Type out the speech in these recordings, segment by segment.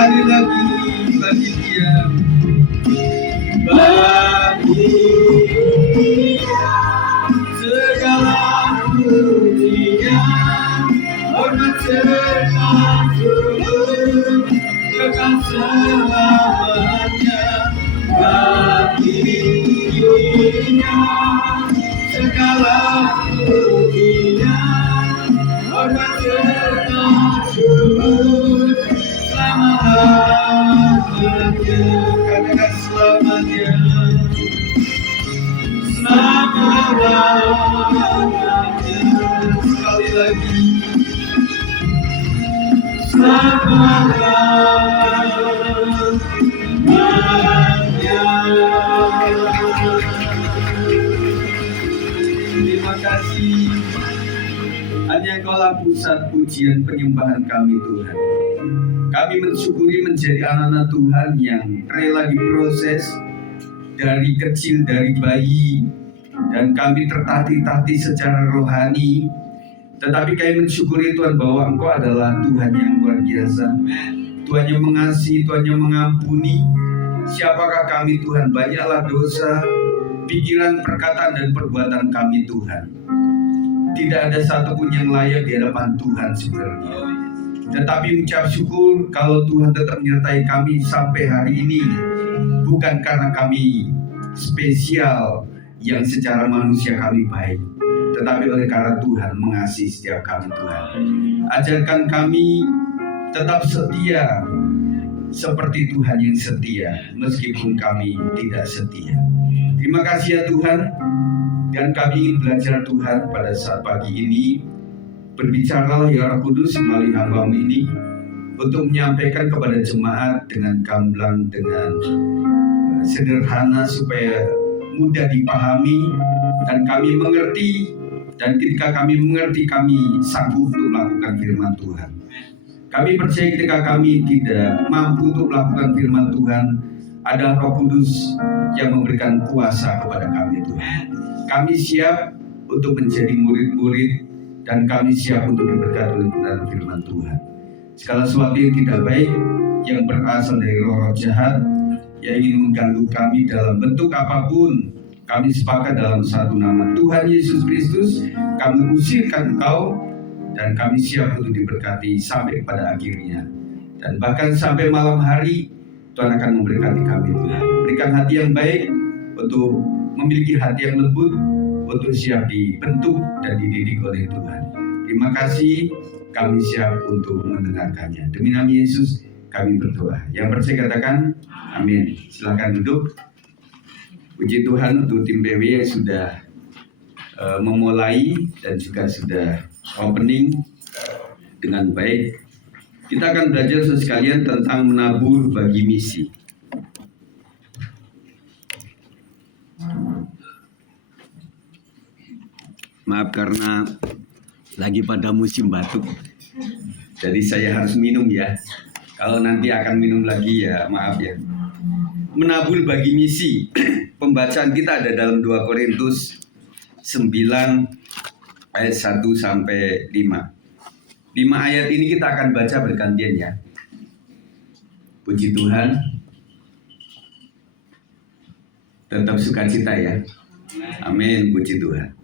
sekali lagi bagi Dia. Bagi Dia segala pujian, hormat serta syukur kekal selamanya. Bagi Dia segala pujian, hormat serta syukur selama-lamanya. Katakan selamanya. Selama-lamanya. Sekali lagi. Selama-lamanya. Terima kasih. Hanya Engkaulah pusat pujian penyembahan kami Tuhan. Kami mensyukuri menjadi anak-anak Tuhan yang rela diproses dari kecil, dari bayi, dan kami tertatih-tatih secara rohani. Tetapi kami mensyukuri Tuhan bahwa Engkau adalah Tuhan yang luar biasa, Tuhan yang mengasihi, Tuhan yang mengampuni. Siapakah kami Tuhan? Banyaklah dosa, pikiran, perkataan, dan perbuatan kami Tuhan. Tidak ada satupun yang layak di hadapan Tuhan sebenarnya. Tetapi mengucap syukur kalau Tuhan tetap menyertai kami sampai hari ini. Bukan karena kami spesial yang secara manusia kami baik, tetapi oleh karena Tuhan mengasihi setiap kami Tuhan. Ajarkan kami tetap setia seperti Tuhan yang setia, meskipun kami tidak setia. Terima kasih ya Tuhan. Dan kami ingin belajar Tuhan pada saat pagi ini. Berbicaralah ya Roh Kudus melalui hamba-Mu ini untuk menyampaikan kepada jemaat dengan gamblang, dengan sederhana supaya mudah dipahami dan kami mengerti. Dan ketika kami mengerti, kami sanggup untuk melakukan firman Tuhan. Kami percaya ketika kami tidak mampu untuk melakukan firman Tuhan, ada Roh Kudus yang memberikan kuasa kepada kami Tuhan. Kami siap untuk menjadi murid-murid dan kami siap untuk diberkati oleh kebenaran firman Tuhan. Segala sesuatu yang tidak baik, yang berasal dari roh-roh jahat, yang ingin mengganggu kami dalam bentuk apapun, kami sepakat dalam satu nama Tuhan Yesus Kristus. Kami usirkan Engkau dan kami siap untuk diberkati sampai pada akhirnya. Dan bahkan sampai malam hari, Tuhan akan memberkati kami Tuhan. Berikan hati yang baik untuk memiliki hati yang lembut, untuk siap dibentuk dan dididik oleh Tuhan. Terima kasih, kami siap untuk mendengarkannya. Demi nama Yesus kami berdoa. Yang percaya katakan amin. Silakan duduk. Puji Tuhan untuk tim PW yang sudah memulai dan juga sudah opening dengan baik. Kita akan belajar sekalian tentang menabur bagi misi. Maaf karena lagi pada musim batuk, jadi saya harus minum ya. Kalau nanti akan minum lagi ya maaf ya. Menabur bagi misi. Pembacaan kita ada dalam 2 Korintus 9 ayat 1 sampai 5. 5 ayat ini kita akan baca bergantian ya. Puji Tuhan. Tetap sukacita ya. Amin, puji Tuhan.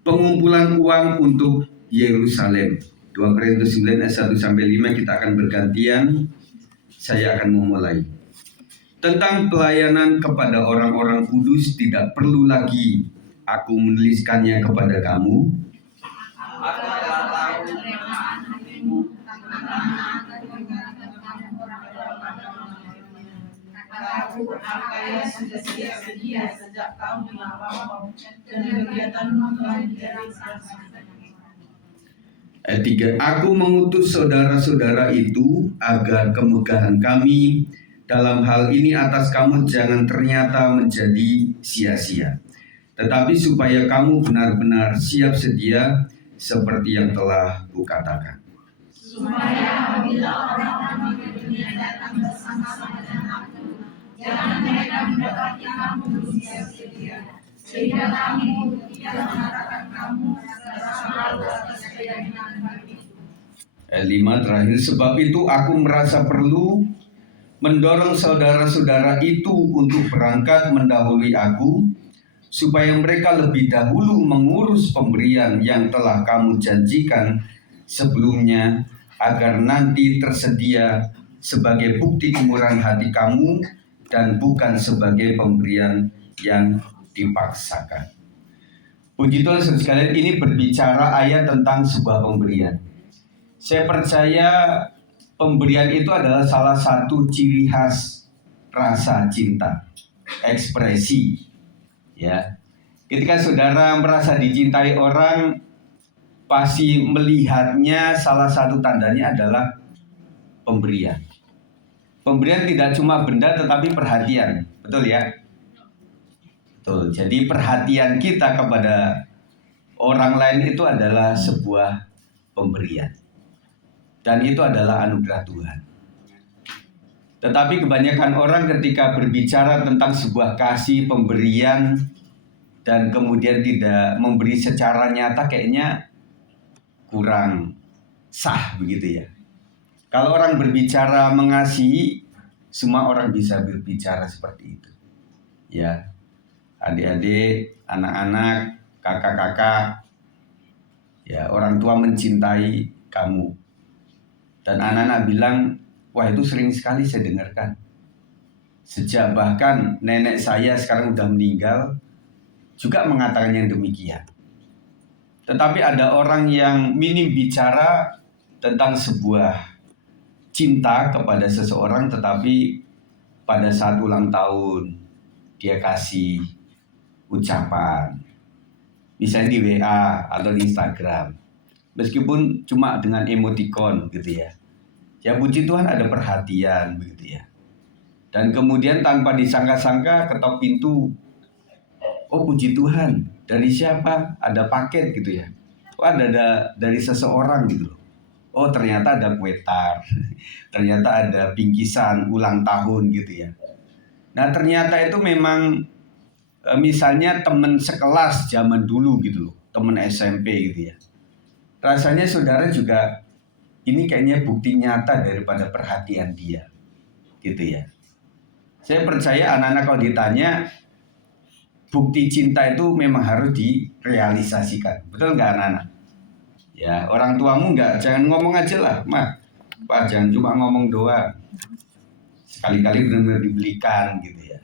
Pengumpulan uang untuk Yerusalem. 2 Korintus 9 ayat 1 sampai 5 kita akan bergantian. Saya akan memulai. Tentang pelayanan kepada orang-orang kudus tidak perlu lagi aku menuliskannya kepada kamu. Saya sudah siap sedia sejak tahun yang lalu dan kegiatanmu telah dijalankan. Ayat 3, aku mengutus saudara-saudara itu agar kemegahan kami dalam hal ini atas kamu jangan ternyata menjadi sia-sia, tetapi supaya kamu benar-benar siap sedia seperti yang telah kukatakan. Supaya apabila orang-orang di dunia datang bersama-sama dengan aku, jangan mereka mendapati kamu belum siap sedia, sehingga kami tidak mengatakan kamu selalu atas keyakinan bagiku. Ayat 5 terakhir, sebab itu aku merasa perlu mendorong saudara-saudara itu untuk berangkat mendahului aku, supaya mereka lebih dahulu mengurus pemberian yang telah kamu janjikan sebelumnya, agar nanti tersedia sebagai bukti kemurahan hati kamu dan bukan sebagai pemberian yang dipaksakan. Puji Tuhan saudara sekalian, ini berbicara ayat tentang sebuah pemberian. Saya percaya pemberian itu adalah salah satu ciri khas rasa cinta, ekspresi. Ya, ketika saudara merasa dicintai orang, pasti melihatnya salah satu tandanya adalah pemberian. Pemberian tidak cuma benda tetapi perhatian, betul ya? Betul. Jadi perhatian kita kepada orang lain itu adalah sebuah pemberian. Dan itu adalah anugerah Tuhan. Tetapi kebanyakan orang ketika berbicara tentang sebuah kasih pemberian dan kemudian tidak memberi secara nyata, kayaknya kurang sah begitu ya. Kalau orang berbicara mengasihi, semua orang bisa berbicara seperti itu. Ya, adik-adik, anak-anak, kakak-kakak, ya, orang tua mencintai kamu. Dan anak-anak bilang, wah itu sering sekali saya dengarkan. Sejak bahkan nenek saya sekarang udah meninggal, juga mengatakan yang demikian. Tetapi ada orang yang minim bicara tentang sebuah cinta kepada seseorang, tetapi pada saat ulang tahun dia kasih ucapan, misalnya di WA atau di Instagram, meskipun cuma dengan emoticon gitu ya. Ya puji Tuhan ada perhatian begitu ya. Dan kemudian tanpa disangka-sangka ketok pintu, oh puji Tuhan, dari siapa? Ada paket gitu ya. Oh ada dari seseorang gitu loh. Oh ternyata ada kue tar, ternyata ada bingkisan ulang tahun gitu ya. Nah ternyata itu memang misalnya teman sekelas zaman dulu gitu loh, teman SMP gitu ya. Rasanya saudara juga ini kayaknya bukti nyata daripada perhatian dia, gitu ya. Saya percaya anak-anak kalau ditanya, bukti cinta itu memang harus direalisasikan, betul nggak anak-anak? Ya, orang tuamu nggak, jangan ngomong aja lah, mah, Pak, jangan cuma ngomong doang. Sekali-kali benar-benar dibelikan, gitu ya.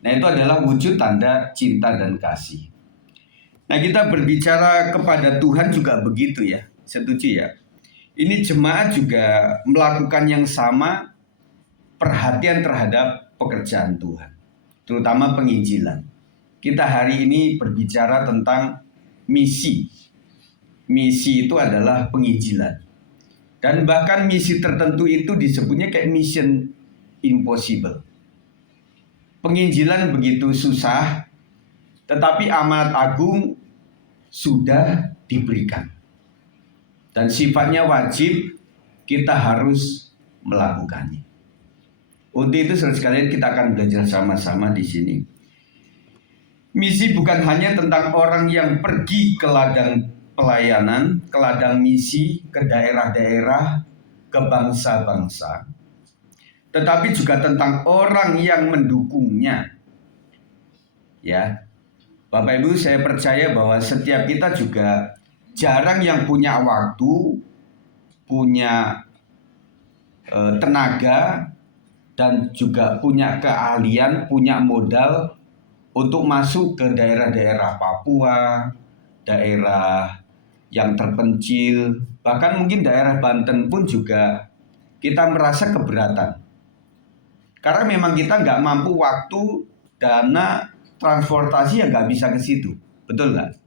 Nah itu adalah wujud tanda cinta dan kasih. Nah kita berbicara kepada Tuhan juga begitu ya, setuju ya. Ini jemaat juga melakukan yang sama, perhatian terhadap pekerjaan Tuhan, terutama penginjilan. Kita hari ini berbicara tentang misi. Misi itu adalah penginjilan. Dan bahkan misi tertentu itu disebutnya kayak mission impossible. Penginjilan begitu susah, tetapi amanat agung sudah diberikan. Dan sifatnya wajib, kita harus melakukannya. Untuk itu saudara sekalian kita akan belajar sama-sama di sini. Misi bukan hanya tentang orang yang pergi ke ladang pelayanan, ke ladang misi, ke daerah-daerah, ke bangsa-bangsa, tetapi juga tentang orang yang mendukungnya. Ya, Bapak Ibu, saya percaya bahwa setiap kita juga jarang yang punya waktu, punya tenaga, dan juga punya keahlian, punya modal untuk masuk ke daerah-daerah Papua, daerah yang terpencil, bahkan mungkin daerah Banten pun juga kita merasa keberatan. Karena memang kita nggak mampu waktu, dana, transportasi yang nggak bisa ke situ, betul nggak?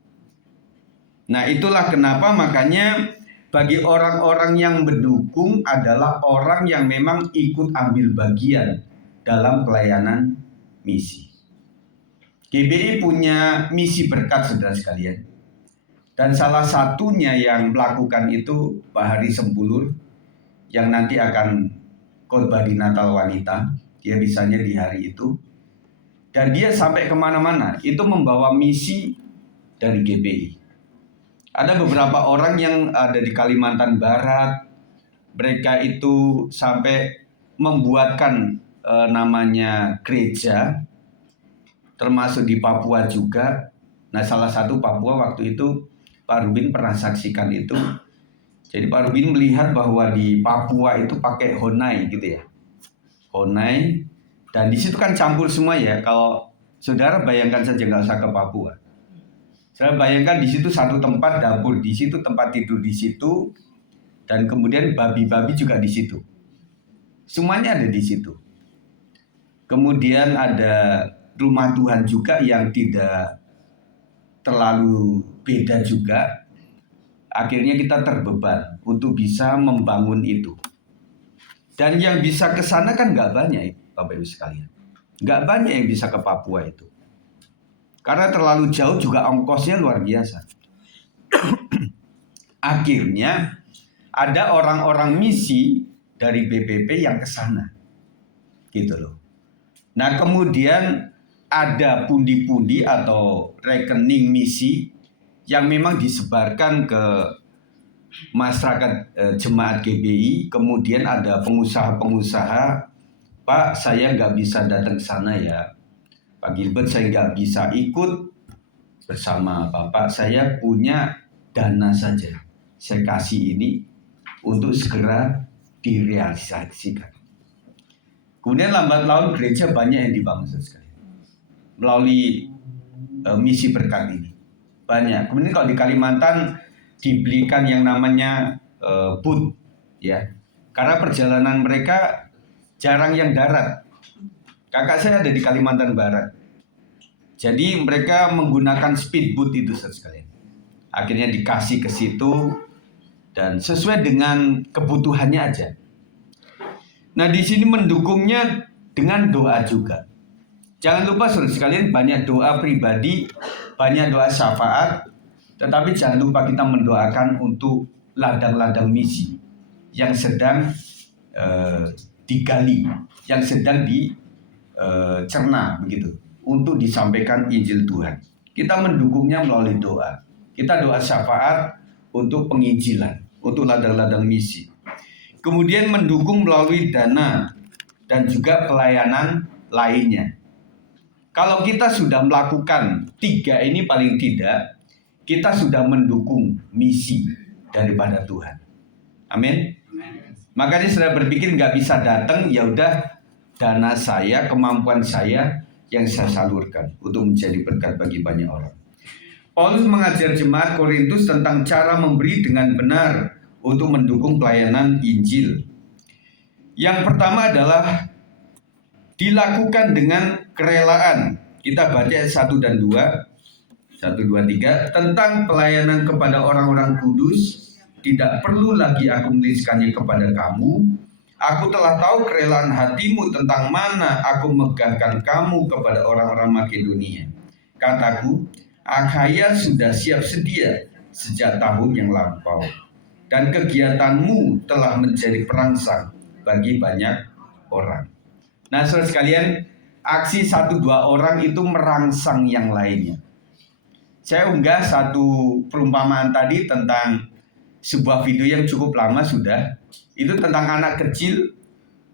Nah itulah kenapa makanya bagi orang-orang yang mendukung adalah orang yang memang ikut ambil bagian dalam pelayanan misi. GBI punya misi berkat saudara sekalian. Dan salah satunya yang melakukan itu Pak Hari Sempulur yang nanti akan khotbah di Natal Wanita. Dia bisanya di hari itu. Dan dia sampai kemana-mana itu membawa misi dari GBI. Ada beberapa orang yang ada di Kalimantan Barat, mereka itu sampai membuatkan namanya gereja, termasuk di Papua juga. Nah, salah satu Papua waktu itu Pak Rubin pernah saksikan itu. Jadi Pak Rubin melihat bahwa di Papua itu pakai honai gitu ya. Honai, dan di situ kan campur semua ya. Kalau saudara bayangkan saja, nggak usah ke Papua. Saya bayangkan di situ satu tempat dapur, di situ tempat tidur di situ, dan kemudian babi-babi juga di situ. Semuanya ada di situ. Kemudian ada rumah Tuhan juga yang tidak terlalu beda juga. Akhirnya kita terbeban untuk bisa membangun itu. Dan yang bisa ke sana kan nggak banyak, Bapak Ibu sekalian. Nggak banyak yang bisa ke Papua itu. Karena terlalu jauh juga ongkosnya luar biasa. Akhirnya ada orang-orang misi dari BPP yang ke sana. Gitu loh. Nah, kemudian ada pundi-pundi atau rekening misi yang memang disebarkan ke masyarakat jemaat GBI. Kemudian ada pengusaha-pengusaha, Pak, saya nggak bisa datang ke sana ya. Pak Gilbert, saya nggak bisa ikut bersama Bapak. Saya punya dana saja. Saya kasih ini untuk segera direalisasikan. Kemudian lambat laun gereja banyak yang dibangun sekali melalui misi berkat ini. Banyak. Kemudian kalau di Kalimantan dibelikan yang namanya boot, ya. Karena perjalanan mereka jarang yang darat. Kakak saya ada di Kalimantan Barat. Jadi mereka menggunakan speedboat itu sekalian. Akhirnya dikasih ke situ dan sesuai dengan kebutuhannya aja. Nah, di sini mendukungnya dengan doa juga. Jangan lupa saudara sekalian, banyak doa pribadi, banyak doa syafaat, tetapi jangan lupa kita mendoakan untuk ladang-ladang misi yang sedang digali, yang sedang dicerna begitu, untuk disampaikan Injil Tuhan. Kita mendukungnya melalui doa. Kita doa syafaat untuk penginjilan, untuk ladang-ladang misi. Kemudian mendukung melalui dana dan juga pelayanan lainnya. Kalau kita sudah melakukan 3 ini paling tidak, kita sudah mendukung misi daripada Tuhan. Amin. Makanya saya berpikir nggak bisa datang, ya udah dana saya, kemampuan saya yang saya salurkan untuk menjadi berkat bagi banyak orang. Paulus mengajar jemaat Korintus tentang cara memberi dengan benar untuk mendukung pelayanan Injil. Yang pertama adalah dilakukan dengan kerelaan. Kita baca ayat 1 dan 2. 1, 2, 3. Tentang pelayanan kepada orang-orang kudus, tidak perlu lagi aku menuliskannya kepada kamu. Aku telah tahu kerelaan hatimu tentang mana aku megahkan kamu kepada orang-orang Makedonia. Kataku, Akhaya sudah siap sedia sejak tahun yang lampau. Dan kegiatanmu telah menjadi perangsang bagi banyak orang. Nah, saudara sekalian, aksi 1-2 orang itu merangsang yang lainnya. Saya unggah satu perumpamaan tadi tentang sebuah video yang cukup lama sudah. Itu tentang anak kecil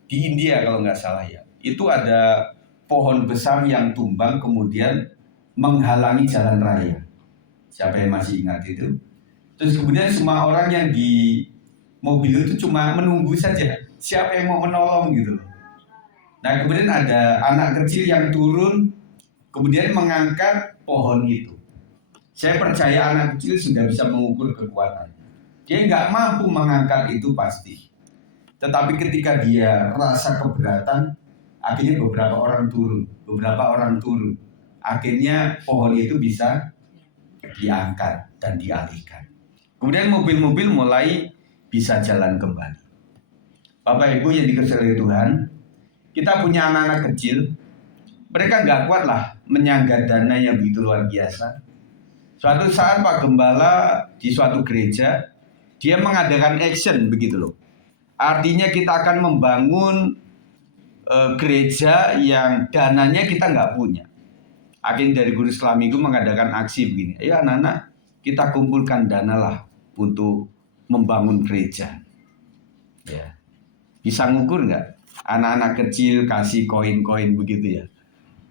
di India kalau nggak salah ya. Itu ada pohon besar yang tumbang kemudian menghalangi jalan raya. Siapa yang masih ingat itu? Terus kemudian semua orang yang di mobil itu cuma menunggu saja siapa yang mau menolong gitu loh. Nah, kemudian ada anak kecil yang turun kemudian mengangkat pohon itu. Saya percaya anak kecil sudah bisa mengukur kekuatannya. Dia nggak mampu mengangkat itu pasti. Tetapi ketika dia rasa keberatan, akhirnya beberapa orang turun. Akhirnya pohon itu bisa diangkat dan dialihkan. Kemudian mobil-mobil mulai bisa jalan kembali. Bapak Ibu yang dikasihi Tuhan, kita punya anak-anak kecil, mereka nggak kuat lah menyangga dana yang begitu luar biasa. Suatu saat Pak Gembala di suatu gereja, dia mengadakan action begitu loh. Artinya kita akan membangun gereja yang dananya kita nggak punya. Akhirnya dari Guru Sekolah Minggu mengadakan aksi begini. Ayo anak-anak, kita kumpulkan dana lah untuk membangun gereja. Ya. Bisa ngukur nggak? Anak-anak kecil kasih koin-koin begitu ya.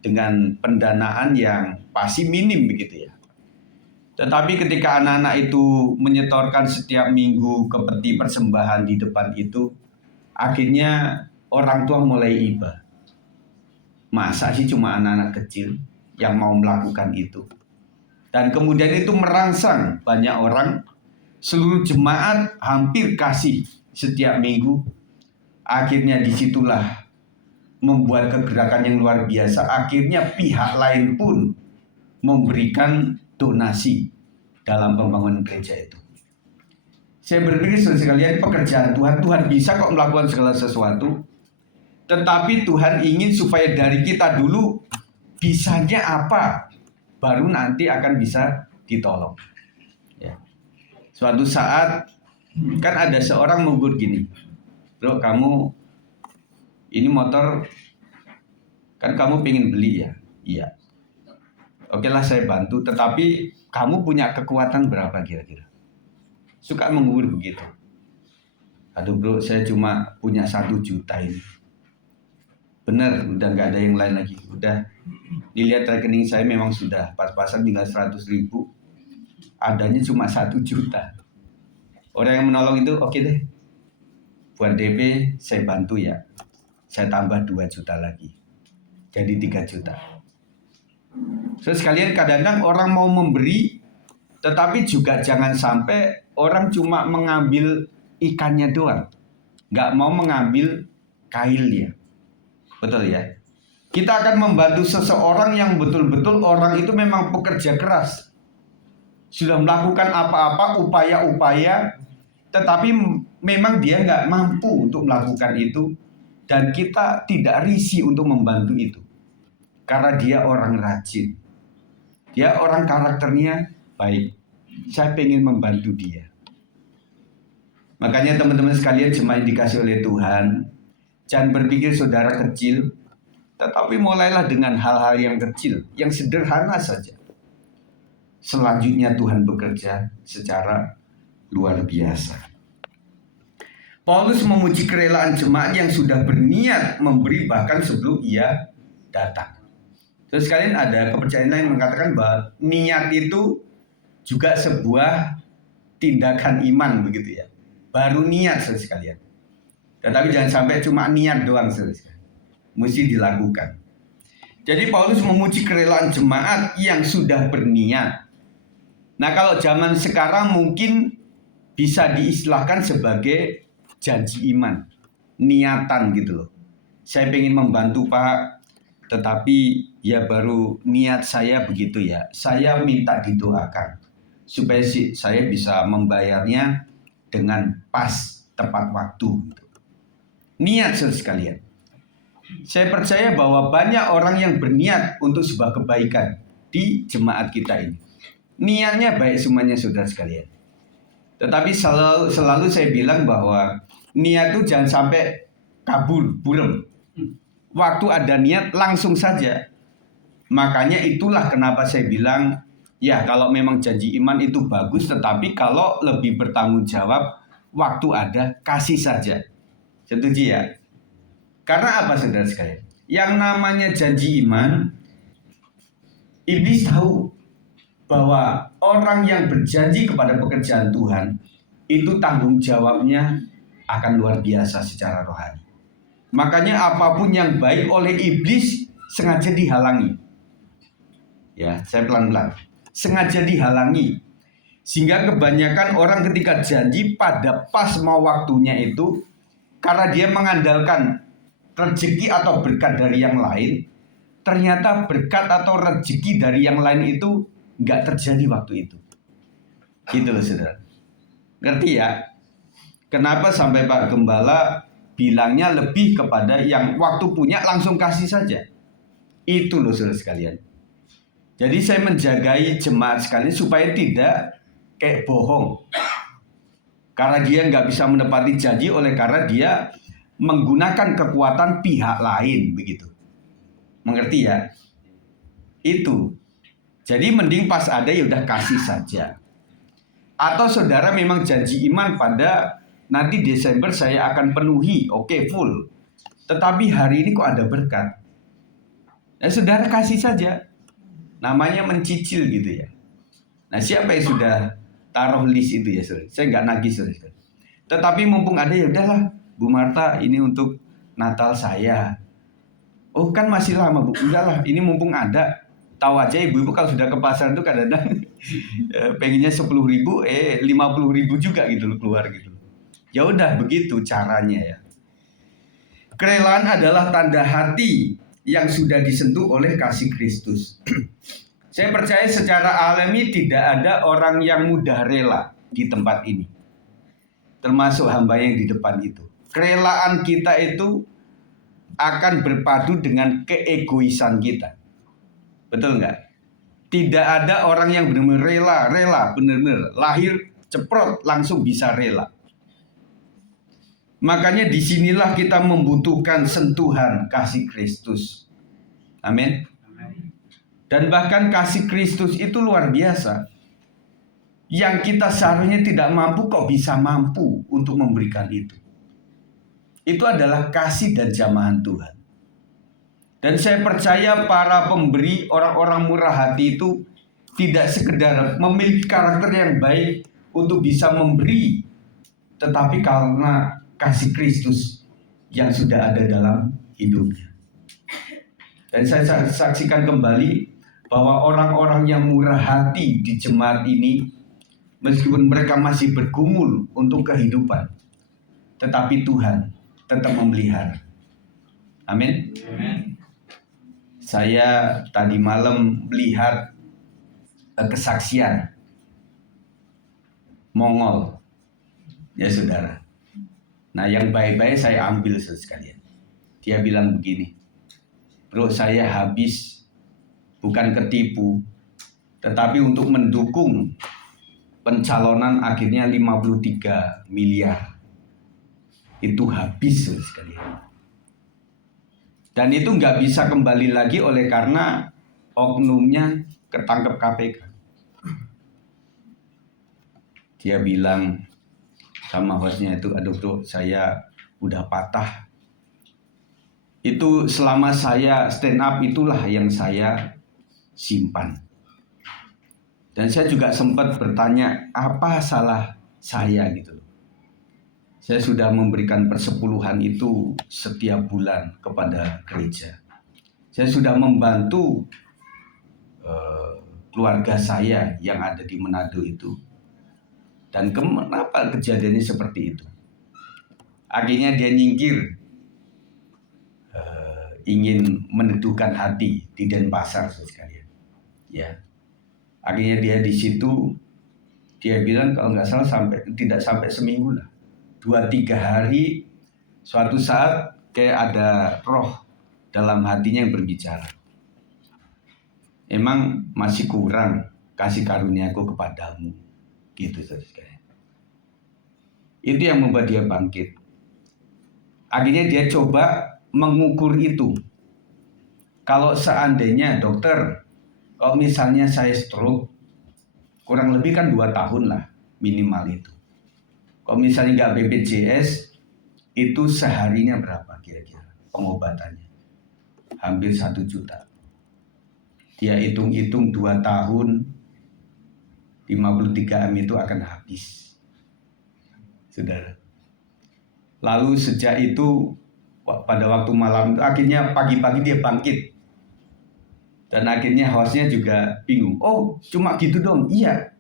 Dengan pendanaan yang pasti minim begitu ya. Tetapi ketika anak-anak itu menyetorkan setiap minggu ke peti persembahan di depan itu, akhirnya orang tua mulai iba. Masa sih cuma anak-anak kecil yang mau melakukan itu? Dan kemudian itu merangsang banyak orang, seluruh jemaat hampir kasih setiap minggu. Akhirnya disitulah membuat kegerakan yang luar biasa. Akhirnya pihak lain pun memberikan donasi dalam pembangunan gereja itu. Saya berpikir saudara sekalian, pekerjaan Tuhan bisa kok melakukan segala sesuatu. Tetapi Tuhan ingin supaya dari kita dulu bisanya apa, baru nanti akan bisa ditolong. Ya. Suatu saat kan ada seorang menggur gini, bro, kamu ini motor kan kamu pengen beli ya? Iya. Oke lah saya bantu, tetapi kamu punya kekuatan berapa kira-kira? Suka menggur begitu. Aduh bro, saya cuma punya 1 juta ini. Benar, udah nggak ada yang lain lagi. Udah dilihat rekening saya memang sudah pas-pasan tinggal 100.000. Adanya cuma 1 juta. Orang yang menolong itu oke deh. Buat DP saya bantu ya. Saya tambah 2 juta lagi. Jadi 3 juta. So sekalian kadang-kadang orang mau memberi, tetapi juga jangan sampai orang cuma mengambil ikannya doang. Nggak mau mengambil kailnya. Betul ya? Kita akan membantu seseorang yang betul-betul orang itu memang pekerja keras. Sudah melakukan apa-apa, upaya-upaya, tetapi memang dia nggak mampu untuk melakukan itu. Dan kita tidak risih untuk membantu itu. Karena dia orang rajin. Dia orang karakternya baik. Saya pengen membantu dia. Makanya teman-teman sekalian jemaat dikasih oleh Tuhan, jangan berpikir saudara kecil, tetapi mulailah dengan hal-hal yang kecil, yang sederhana saja. Selanjutnya Tuhan bekerja secara luar biasa. Paulus memuji kerelaan jemaat yang sudah berniat memberi bahkan sebelum ia datang. Terus kalian ada kepercayaan lain mengatakan bahwa niat itu juga sebuah tindakan iman begitu ya. Baru niat sekalian. Tetapi jangan sampai cuma niat doang sekalian. Mesti dilakukan. Jadi Paulus memuji kerelaan jemaat yang sudah berniat. Nah kalau zaman sekarang mungkin bisa diistilahkan sebagai janji iman. Niatan gitu loh. Saya pengen membantu Pak, tetapi ya baru niat saya begitu ya. Saya minta didoakan supaya saya bisa membayarnya dengan pas tepat waktu. Niat sekalian. Saya percaya bahwa banyak orang yang berniat untuk sebuah kebaikan di jemaat kita ini. Niatnya baik semuanya saudara sekalian. Tetapi selalu saya bilang bahwa niat itu jangan sampai kabur, burem. Waktu ada niat langsung saja. Makanya itulah kenapa saya bilang, ya kalau memang janji iman itu bagus, tetapi kalau lebih bertanggung jawab, waktu ada, kasih saja. Setuju ya? Karena apa saudara sekalian? Yang namanya janji iman, iblis tahu bahwa orang yang berjanji kepada pekerjaan Tuhan, itu tanggung jawabnya akan luar biasa secara rohani. Makanya apapun yang baik oleh iblis sengaja dihalangi. Ya, saya pelan-pelan. Sengaja dihalangi. Sehingga kebanyakan orang ketika janji pada pas mau waktunya itu, karena dia mengandalkan rezeki atau berkat dari yang lain, ternyata berkat atau rezeki dari yang lain itu nggak terjadi waktu itu. Gitu loh saudara. Ngerti ya? Kenapa sampai Pak Gembala bilangnya lebih kepada yang waktu punya langsung kasih saja. Itu loh saudara sekalian. Jadi saya menjagai jemaat sekalian supaya tidak kayak bohong. Karena dia nggak bisa menepati janji oleh karena dia menggunakan kekuatan pihak lain begitu. Mengerti ya? Itu. Jadi mending pas ada ya udah kasih saja. Atau saudara memang janji iman pada nanti Desember saya akan penuhi, oke, full. Tetapi hari ini kok ada berkat. Nah, saudara kasih saja. Namanya mencicil gitu ya. Nah, siapa yang sudah taruh list itu ya, saudara? Saya nggak nagih, saudara. Tetapi mumpung ada, ya udahlah, Bu Marta, ini untuk Natal saya. Oh, kan masih lama, Bu. Udahlah, ini mumpung ada. Tahu aja ibu-ibu kalau sudah ke pasar itu kadang-kadang pengennya 10.000, 50.000 juga gitu loh, keluar gitu. Ya udah, begitu caranya ya. Kerelaan adalah tanda hati yang sudah disentuh oleh kasih Kristus. Saya percaya secara alami tidak ada orang yang mudah rela di tempat ini. Termasuk hamba yang di depan itu. Kerelaan kita itu akan berpadu dengan keegoisan kita. Betul nggak? Tidak ada orang yang benar-benar rela, benar-benar lahir ceprot langsung bisa rela. Makanya disinilah kita membutuhkan sentuhan kasih Kristus. Amin. Dan bahkan kasih Kristus itu luar biasa. Yang kita seharusnya tidak mampu kok bisa mampu untuk memberikan itu. Itu adalah kasih dan jamahan Tuhan. Dan saya percaya para pemberi, orang-orang murah hati itu tidak sekedar memiliki karakter yang baik untuk bisa memberi, tetapi karena kasih Kristus yang sudah ada dalam hidupnya. Dan saya saksikan kembali bahwa orang-orang yang murah hati di jemaat ini, meskipun mereka masih bergumul untuk kehidupan, tetapi Tuhan tetap memelihara. Amin. Amin. Saya tadi malam melihat kesaksian Mongol, ya saudara. Nah, yang baik-baik saya ambil sekalian. Dia bilang begini, bro, saya habis bukan ketipu, tetapi untuk mendukung pencalonan akhirnya 53 miliar. Itu habis sekalian. Dan itu nggak bisa kembali lagi oleh karena oknumnya ketangkep KPK. Dia bilang sama hostnya itu, aduh bro, saya udah patah. Itu selama saya stand up itulah yang saya simpan. Dan saya juga sempat bertanya, apa salah saya gitu loh. Saya sudah memberikan persepuluhan itu setiap bulan kepada gereja. Saya sudah membantu keluarga saya yang ada di Manado itu. Dan kenapa kejadiannya seperti itu? Akhirnya dia nyingkir, ingin meneduhkan hati di Denpasar sekalian. Ya, akhirnya dia di situ, dia bilang kalau nggak salah tidak sampai seminggu lah, 2-3 hari, suatu saat kayak ada roh dalam hatinya yang berbicara. Emang masih kurang kasih karuniaku kepadamu, gitu saudara. Itu yang membuat dia bangkit. Akhirnya dia coba mengukur itu. Kalau seandainya dokter, kalau misalnya saya stroke, kurang lebih kan 2 tahun lah minimal itu. Kalau misalnya nggak BPJS, itu seharinya berapa kira-kira pengobatannya? Hampir 1 juta. Dia hitung-hitung 2 tahun, 53 M itu akan habis. Saudara. Lalu sejak itu, pada waktu malam itu, akhirnya pagi-pagi dia bangkit. Dan akhirnya hostnya juga bingung. Oh, cuma gitu dong? Iya.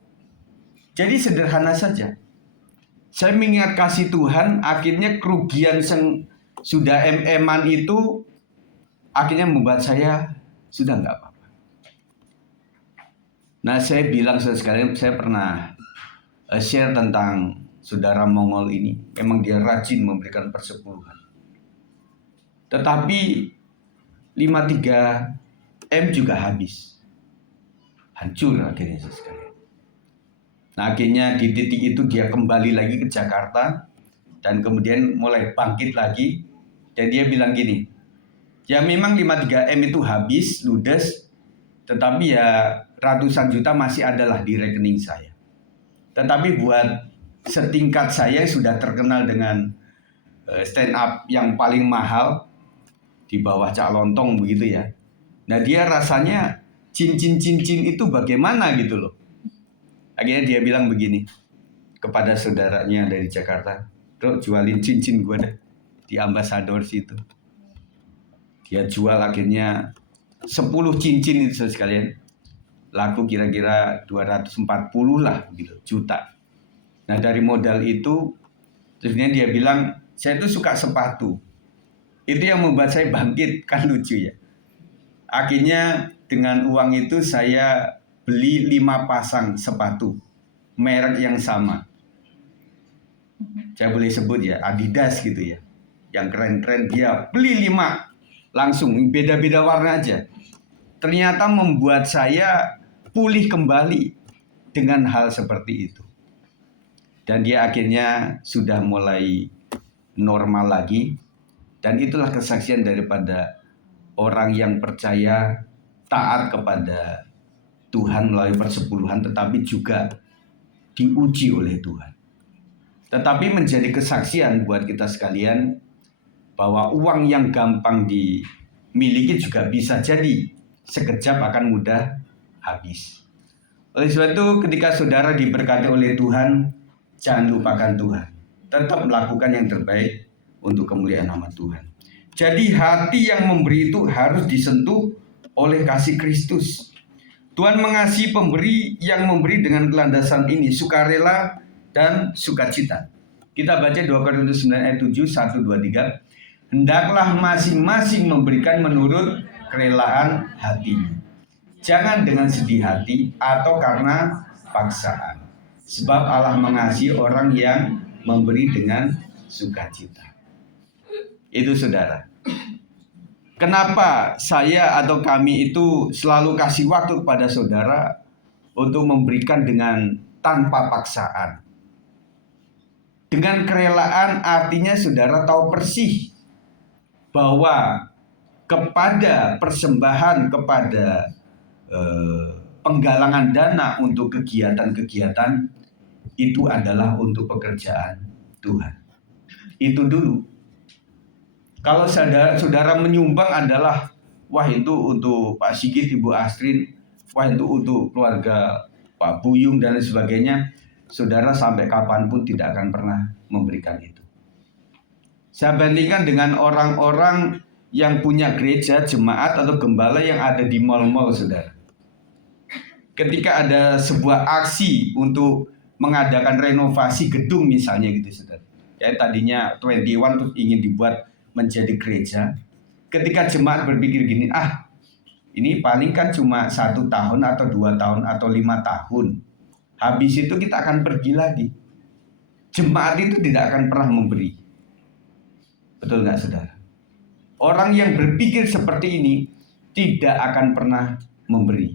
Jadi sederhana saja. Saya mengingat kasih Tuhan, akhirnya kerugian yang sudah MM-an itu akhirnya membuat saya sudah nggak apa-apa. Nah, saya bilang sekalian, saya pernah share tentang saudara Mongol ini. Memang dia rajin memberikan persepuluhan. Tetapi 53 M juga habis. Hancur akhirnya sekalian. Nah, akhirnya di titik itu dia kembali lagi ke Jakarta dan kemudian mulai bangkit lagi. Dan dia bilang gini, ya memang 53 M itu habis, ludes, tetapi ya ratusan juta masih adalah di rekening saya. Tetapi buat setingkat saya sudah terkenal dengan stand up yang paling mahal di bawah Cak Lontong begitu ya. Nah dia rasanya cincin-cincin itu bagaimana gitu loh. Akhirnya dia bilang begini kepada saudaranya dari Jakarta, "Bro, jualin cincin gue deh di Ambasador situ." Dia jual akhirnya 10 cincin itu sekalian. Laku kira-kira 240 lah gitu, juta. Nah dari modal itu, terusnya dia bilang, "Saya tuh suka sepatu." Itu yang membuat saya bangkit, kan lucu ya. Akhirnya dengan uang itu saya beli 5 pasang sepatu merek yang sama. Saya boleh sebut ya, Adidas gitu ya. Yang keren-keren dia beli 5 langsung, beda-beda warna aja. Ternyata membuat saya pulih kembali dengan hal seperti itu. Dan dia akhirnya sudah mulai normal lagi. Dan itulah kesaksian daripada orang yang percaya taat kepada Tuhan melalui persepuluhan, tetapi juga diuji oleh Tuhan. Tetapi menjadi kesaksian buat kita sekalian bahwa uang yang gampang dimiliki juga bisa jadi sekejap akan mudah habis. Oleh sebab itu ketika saudara diberkati oleh Tuhan, jangan lupakan Tuhan. Tetap melakukan yang terbaik untuk kemuliaan nama Tuhan. Jadi hati yang memberi itu harus disentuh oleh kasih Kristus. Tuhan mengasihi pemberi yang memberi dengan kelandasan ini, sukarela dan sukacita. Kita baca 2 Korintus 9 ayat 7, 1, 2, 3. Hendaklah masing-masing memberikan menurut kerelaan hatinya. Jangan dengan sedih hati atau karena paksaan. Sebab Allah mengasihi orang yang memberi dengan sukacita. Itu saudara. Kenapa saya atau kami itu selalu kasih waktu kepada saudara untuk memberikan dengan tanpa paksaan. Dengan kerelaan artinya saudara tahu persis bahwa kepada persembahan, kepada penggalangan dana untuk kegiatan-kegiatan itu adalah untuk pekerjaan Tuhan. Itu dulu. Kalau saudara menyumbang adalah wah itu untuk Pak Sigit, Ibu Astrid, wah itu untuk keluarga Pak Buyung dan sebagainya, saudara sampai kapanpun tidak akan pernah memberikan itu. Saya bandingkan dengan orang-orang yang punya gereja, jemaat atau gembala yang ada di mal-mal saudara. Ketika ada sebuah aksi untuk mengadakan renovasi gedung misalnya gitu saudara. Ya tadinya 21 terus ingin dibuat menjadi gereja. Ketika jemaat berpikir gini, ini paling kan cuma 1 tahun atau 2 tahun atau 5 tahun. Habis itu kita akan pergi lagi. Jemaat itu tidak akan pernah memberi. Betul nggak saudara? Orang yang berpikir seperti ini tidak akan pernah memberi.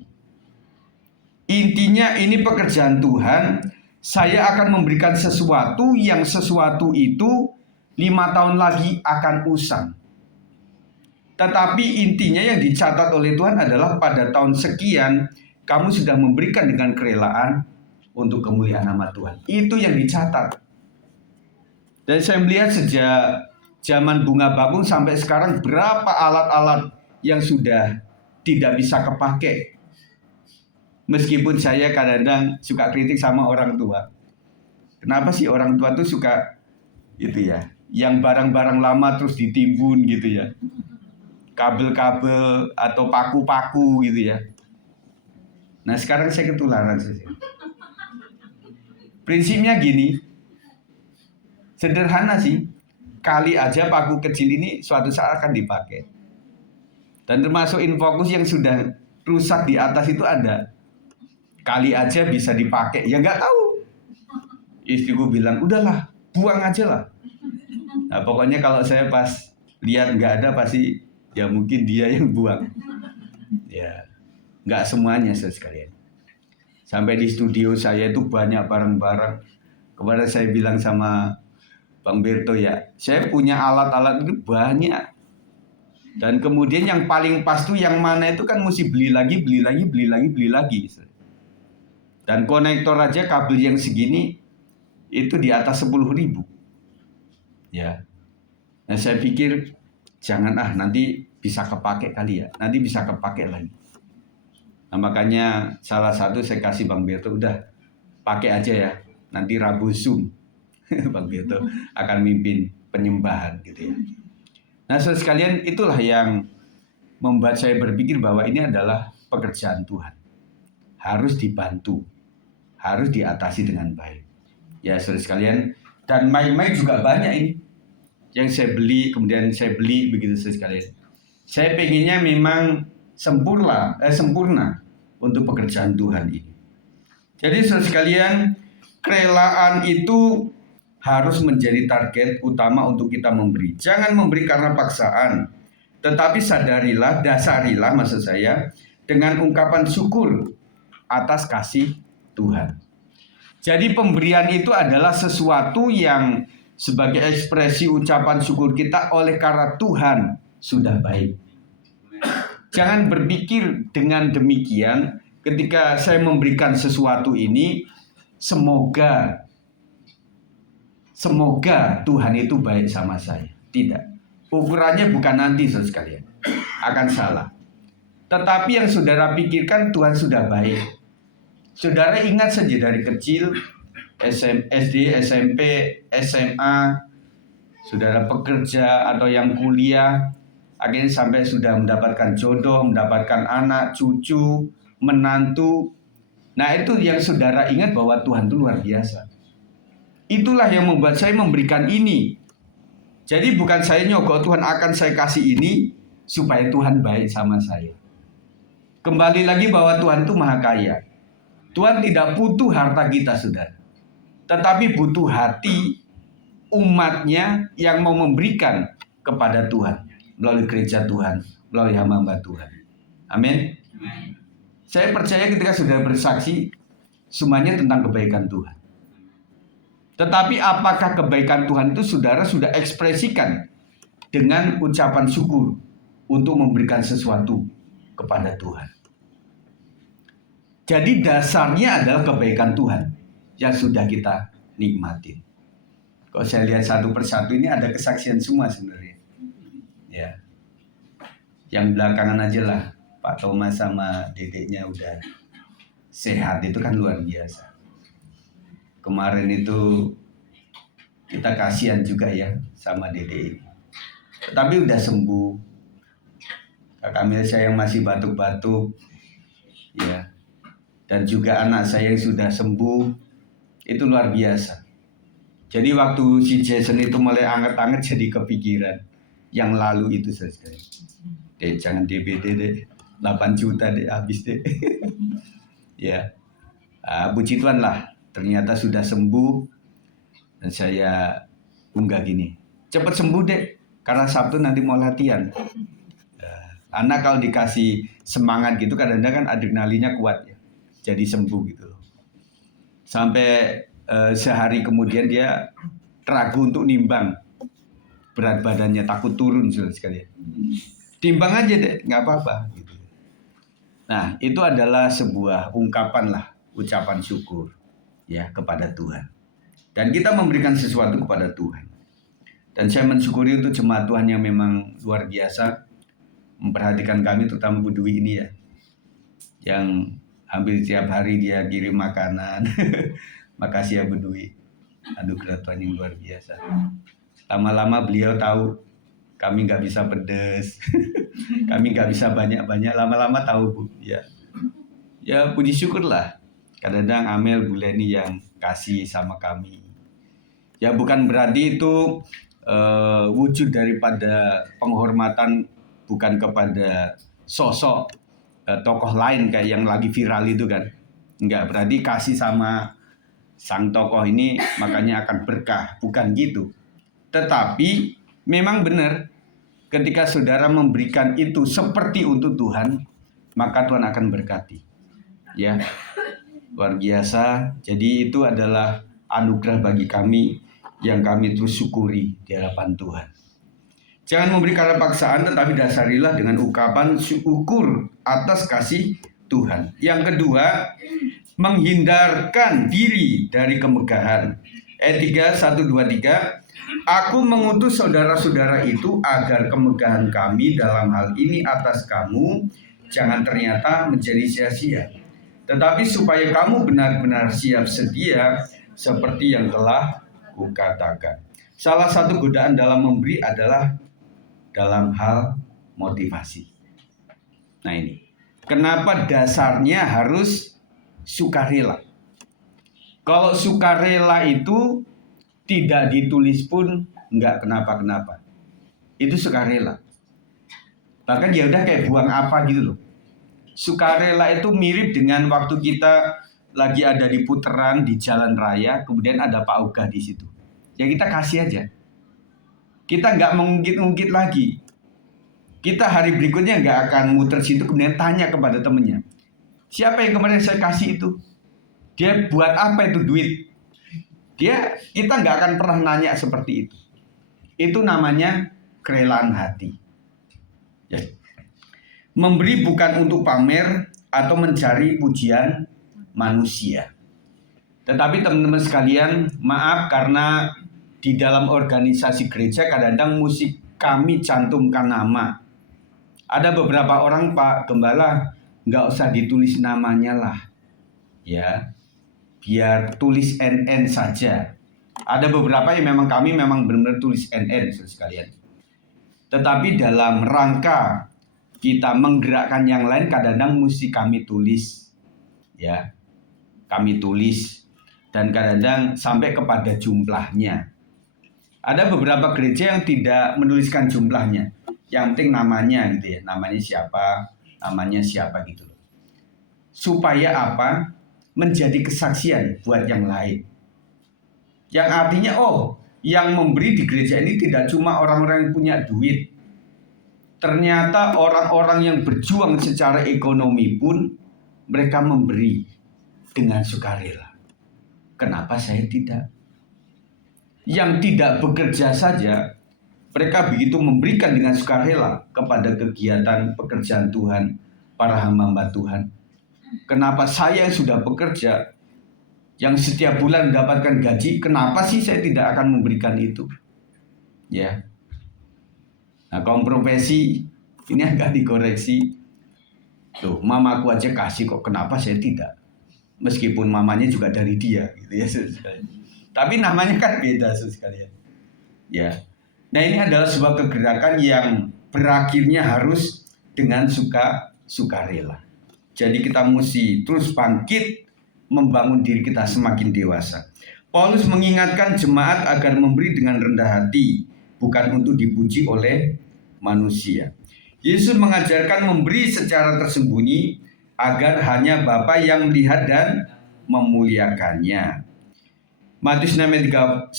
Intinya ini pekerjaan Tuhan. Saya akan memberikan sesuatu yang sesuatu itu 5 tahun lagi akan usang. Tetapi intinya yang dicatat oleh Tuhan adalah pada tahun sekian kamu sudah memberikan dengan kerelaan untuk kemuliaan nama Tuhan. Itu yang dicatat. Dan saya melihat sejak zaman bunga bakung sampai sekarang berapa alat-alat yang sudah tidak bisa kepake. Meskipun saya kadang-kadang suka kritik sama orang tua. Kenapa sih orang tua tuh suka itu ya, yang barang-barang lama terus ditimbun gitu ya. Kabel-kabel atau paku-paku gitu ya. Nah sekarang saya ketularan saja. Prinsipnya gini, sederhana sih. Kali aja paku kecil ini suatu saat akan dipakai. Dan termasuk Infocus yang sudah rusak di atas itu ada. Kali aja bisa dipakai, ya nggak tahu. Istriku bilang, udahlah, buang aja lah. Nah pokoknya kalau saya pas lihat nggak ada pasti ya mungkin dia yang buang. Ya, nggak semuanya sekalian. Sampai di studio saya itu banyak barang-barang. Kepada saya bilang sama Bang Berto ya, saya punya alat-alat itu banyak. Dan kemudian yang paling pas tuh yang mana itu kan mesti beli lagi. Dan konektor aja kabel yang segini itu di atas 10.000. Ya. Nah, saya pikir jangan nanti bisa kepake kali ya. Nanti bisa kepake lagi. Nah, makanya salah satu saya kasih Bang Berto, udah pakai aja ya. Nanti Rabu Zoom Bang Berto akan mimpin penyembahan gitu ya. Nah, saudara sekalian, itulah yang membuat saya berpikir bahwa ini adalah pekerjaan Tuhan. Harus dibantu, harus diatasi dengan baik. Ya, saudara sekalian, dan mic-mic juga banyak ini yang saya beli, kemudian saya beli begitu, saudara sekalian. Saya pengennya memang sempurna untuk pekerjaan Tuhan ini. Jadi saudara sekalian, kerelaan itu harus menjadi target utama untuk kita memberi. Jangan memberi karena paksaan, tetapi dasarilah maksud saya, dengan ungkapan syukur atas kasih Tuhan. Jadi pemberian itu adalah sesuatu yang sebagai ekspresi ucapan syukur kita oleh karena Tuhan sudah baik. Jangan berpikir dengan demikian ketika saya memberikan sesuatu ini, semoga Tuhan itu baik sama saya. Tidak. Ukurannya bukan nanti, saudara sekalian. Akan salah. Tetapi yang saudara pikirkan Tuhan sudah baik. Saudara ingat saja dari kecil, SD, SMP, SMA, saudara pekerja atau yang kuliah, akhirnya sampai sudah mendapatkan jodoh, mendapatkan anak, cucu, menantu. Nah, itu yang saudara ingat bahwa Tuhan itu luar biasa. Itulah yang membuat saya memberikan ini. Jadi bukan saya nyogok, Tuhan akan saya kasih ini supaya Tuhan baik sama saya. Kembali lagi bahwa Tuhan itu maha kaya. Tuhan tidak butuh harta kita, saudara. Tetapi butuh hati umatnya yang mau memberikan kepada Tuhan. Melalui gereja Tuhan, melalui hamba-hamba Tuhan. Amin. Saya percaya ketika saudara bersaksi, semuanya tentang kebaikan Tuhan. Tetapi apakah kebaikan Tuhan itu saudara sudah ekspresikan dengan ucapan syukur untuk memberikan sesuatu kepada Tuhan? Jadi dasarnya adalah kebaikan Tuhan yang sudah kita nikmatin. Kalau saya lihat satu persatu ini ada kesaksian semua sebenarnya. Ya. Yang belakangan aja lah, Pak Thomas sama dedeknya udah sehat, itu kan luar biasa. Kemarin itu kita kasihan juga ya sama dedek ini. Tapi udah sembuh. Kakak Mil saya yang masih batuk-batuk, ya. Dan juga anak saya yang sudah sembuh, itu luar biasa. Jadi waktu si Jason itu mulai anget-anget jadi kepikiran yang lalu itu saja. Dek, jangan DBD deh, 8 juta deh habis deh. Ya, puji Tuhan lah, ternyata sudah sembuh. Dan saya unggah gini, cepat sembuh dek, karena Sabtu nanti mau latihan. Anak kalau dikasih semangat gitu kadang-kadang kan adrenalinnya kuat ya, jadi sembuh gitu loh. Sampai sehari kemudian dia ragu untuk nimbang berat badannya, takut turun sekali. Timbang aja deh, nggak apa-apa. Gitu. Nah, itu adalah sebuah ungkapan lah, ucapan syukur ya kepada Tuhan. Dan kita memberikan sesuatu kepada Tuhan. Dan saya mensyukuri untuk jemaat Tuhan yang memang luar biasa memperhatikan kami, terutama Bu Dwi ini ya, yang hampir tiap hari dia kirim makanan. Makasih ya Bu Dwi, anugerah Tuhan yang luar biasa. Lama-lama beliau tahu kami nggak bisa pedes, kami nggak bisa banyak-banyak. Lama-lama tahu Bu, ya puji syukurlah. Kadang-kadang Amel, Bu Leni yang kasih sama kami. Ya bukan berarti itu wujud daripada penghormatan bukan kepada sosok tokoh lain kayak yang lagi viral itu kan. Enggak, berarti kasih sama sang tokoh ini makanya akan berkah, bukan gitu. Tetapi memang benar ketika saudara memberikan itu seperti untuk Tuhan, maka Tuhan akan berkati. Ya. Luar biasa. Jadi itu adalah anugerah bagi kami yang kami terus syukuri di hadapan Tuhan. Jangan memberi karena paksaan, tetapi dasarilah dengan ungkapan syukur atas kasih Tuhan. Yang kedua, menghindarkan diri dari kemegahan. Ayat 3, 1, 2, 3. Aku mengutus saudara-saudara itu agar kemegahan kami dalam hal ini atas kamu jangan ternyata menjadi sia-sia. Tetapi supaya kamu benar-benar siap sedia seperti yang telah kukatakan. Salah satu godaan dalam memberi adalah dalam hal motivasi. Nah ini, kenapa dasarnya harus sukarela? Kalau sukarela itu tidak ditulis pun nggak kenapa-kenapa. Itu sukarela. Bahkan ya udah kayak buang apa gitu loh. Sukarela itu mirip dengan waktu kita lagi ada di putaran di jalan raya, kemudian ada Pak Ogah di situ. Ya kita kasih aja. Kita nggak mengungkit-ungkit lagi. Kita hari berikutnya nggak akan muter situ kemudian tanya kepada temennya. Siapa yang kemarin saya kasih itu? Dia buat apa itu duit? Kita nggak akan pernah nanya seperti itu. Itu namanya kerelaan hati. Ya. Memberi bukan untuk pamer atau mencari pujian manusia. Tetapi teman-teman sekalian, maaf karena di dalam organisasi gereja kadang-kadang musik kami cantumkan nama. Ada beberapa orang, Pak Gembala, nggak usah ditulis namanya lah. Ya. Biar tulis NN saja. Ada beberapa yang memang kami memang benar-benar tulis NN sekalian. Tetapi dalam rangka kita menggerakkan yang lain kadang-kadang mesti kami tulis. Ya. Kami tulis dan kadang-kadang sampai kepada jumlahnya. Ada beberapa gereja yang tidak menuliskan jumlahnya. Yang penting namanya gitu ya. Namanya siapa gitu loh. Supaya apa? Menjadi kesaksian buat yang lain. Yang artinya yang memberi di gereja ini tidak cuma orang-orang yang punya duit. Ternyata orang-orang yang berjuang secara ekonomi pun mereka memberi dengan sukarela. Kenapa saya tidak? Yang tidak bekerja saja mereka begitu memberikan dengan sukarela kepada kegiatan pekerjaan Tuhan, para hamba-hamba Tuhan. Kenapa saya yang sudah bekerja, yang setiap bulan mendapatkan gaji, kenapa sih saya tidak akan memberikan itu? Ya. Nah, kaum profesi ini agak dikoreksi. Tuh, mamaku aja kasih kok, kenapa saya tidak? Meskipun mamanya juga dari dia, gitu ya, sekalian. Tapi namanya kan beda, sekalian. Ya. Nah, ini adalah sebuah kegerakan yang berakhirnya harus dengan sukarela. Jadi kita mesti terus bangkit membangun diri kita semakin dewasa. Paulus mengingatkan jemaat agar memberi dengan rendah hati, bukan untuk dipuji oleh manusia. Yesus mengajarkan memberi secara tersembunyi agar hanya Bapa yang melihat dan memuliakannya. Matius 6:3-4,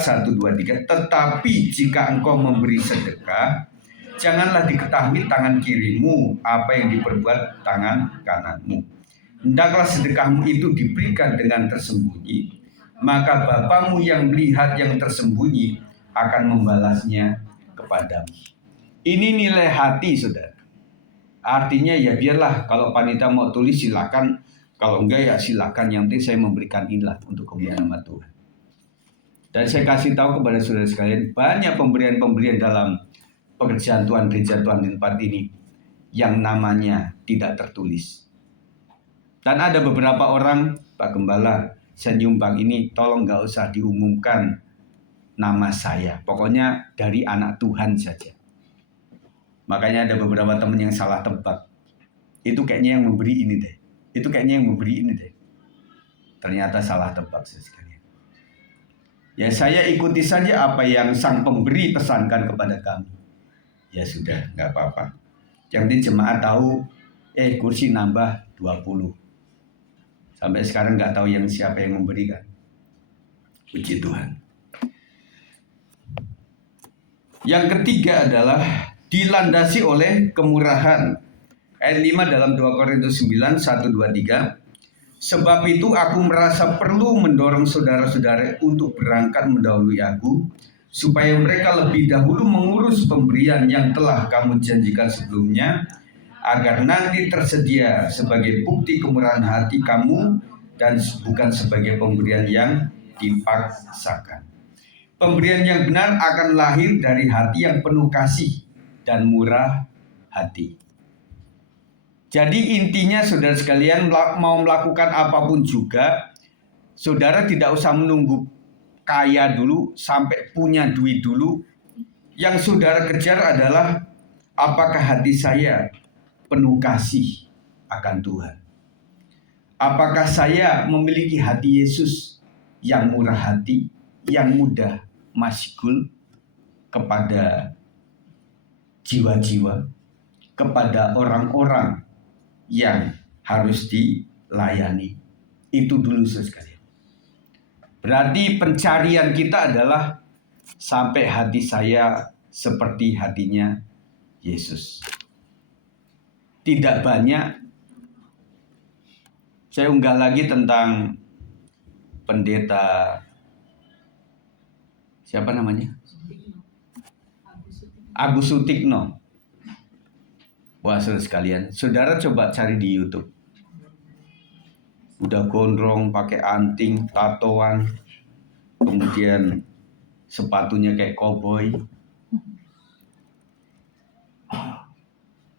1, 2, 3. Tetapi jika engkau memberi sedekah, janganlah diketahui tangan kirimu apa yang diperbuat tangan kananmu. Hendaklah sedekahmu itu diberikan dengan tersembunyi, maka Bapamu yang melihat yang tersembunyi akan membalasnya kepadamu. Ini nilai hati, saudara. Artinya ya biarlah kalau panitia mau tulis silakan, kalau enggak ya silakan. Yang penting saya memberikan inilah untuk kemuliaan nama Tuhan. Dan saya kasih tahu kepada saudara sekalian, banyak pemberian-pemberian dalam pekerjaan Tuhan, gereja Tuhan di tempat ini yang namanya tidak tertulis. Dan ada beberapa orang, Pak Gembala, saya nyumbang ini tolong nggak usah diumumkan nama saya. Pokoknya dari anak Tuhan saja. Makanya ada beberapa teman yang salah tebak. Itu kayaknya yang memberi ini deh. Itu kayaknya yang memberi ini deh. Ternyata salah tebak sekalian. Ya saya ikuti saja apa yang sang pemberi pesankan kepada kami. Ya sudah, nggak apa-apa. Yang penting jemaat tahu, kursi nambah 20. Sampai sekarang nggak tahu yang siapa yang memberikan. Puji Tuhan. Yang ketiga adalah dilandasi oleh kemurahan. Ayat 5 dalam 2 Korintus 9, 1, 2, 3. Sebab itu aku merasa perlu mendorong saudara-saudara untuk berangkat mendahului aku, supaya mereka lebih dahulu mengurus pemberian yang telah kamu janjikan sebelumnya, agar nanti tersedia sebagai bukti kemurahan hati kamu dan bukan sebagai pemberian yang dipaksakan. Pemberian yang benar akan lahir dari hati yang penuh kasih dan murah hati. Jadi intinya saudara sekalian, mau melakukan apapun juga, saudara tidak usah menunggu kaya dulu sampai punya duit dulu. Yang saudara kejar adalah apakah hati saya penuh kasih akan Tuhan. Apakah saya memiliki hati Yesus yang murah hati, yang mudah masyhul kepada jiwa-jiwa, kepada orang-orang yang harus dilayani. Itu dulu sekali. Berarti pencarian kita adalah sampai hati saya seperti hatinya Yesus. Tidak banyak. Saya unggah lagi tentang pendeta, siapa namanya? Agus Sutikno. Wah, saudara sekalian, saudara coba cari di YouTube. Udah gondrong, pakai anting, tatoan, kemudian sepatunya kayak koboi.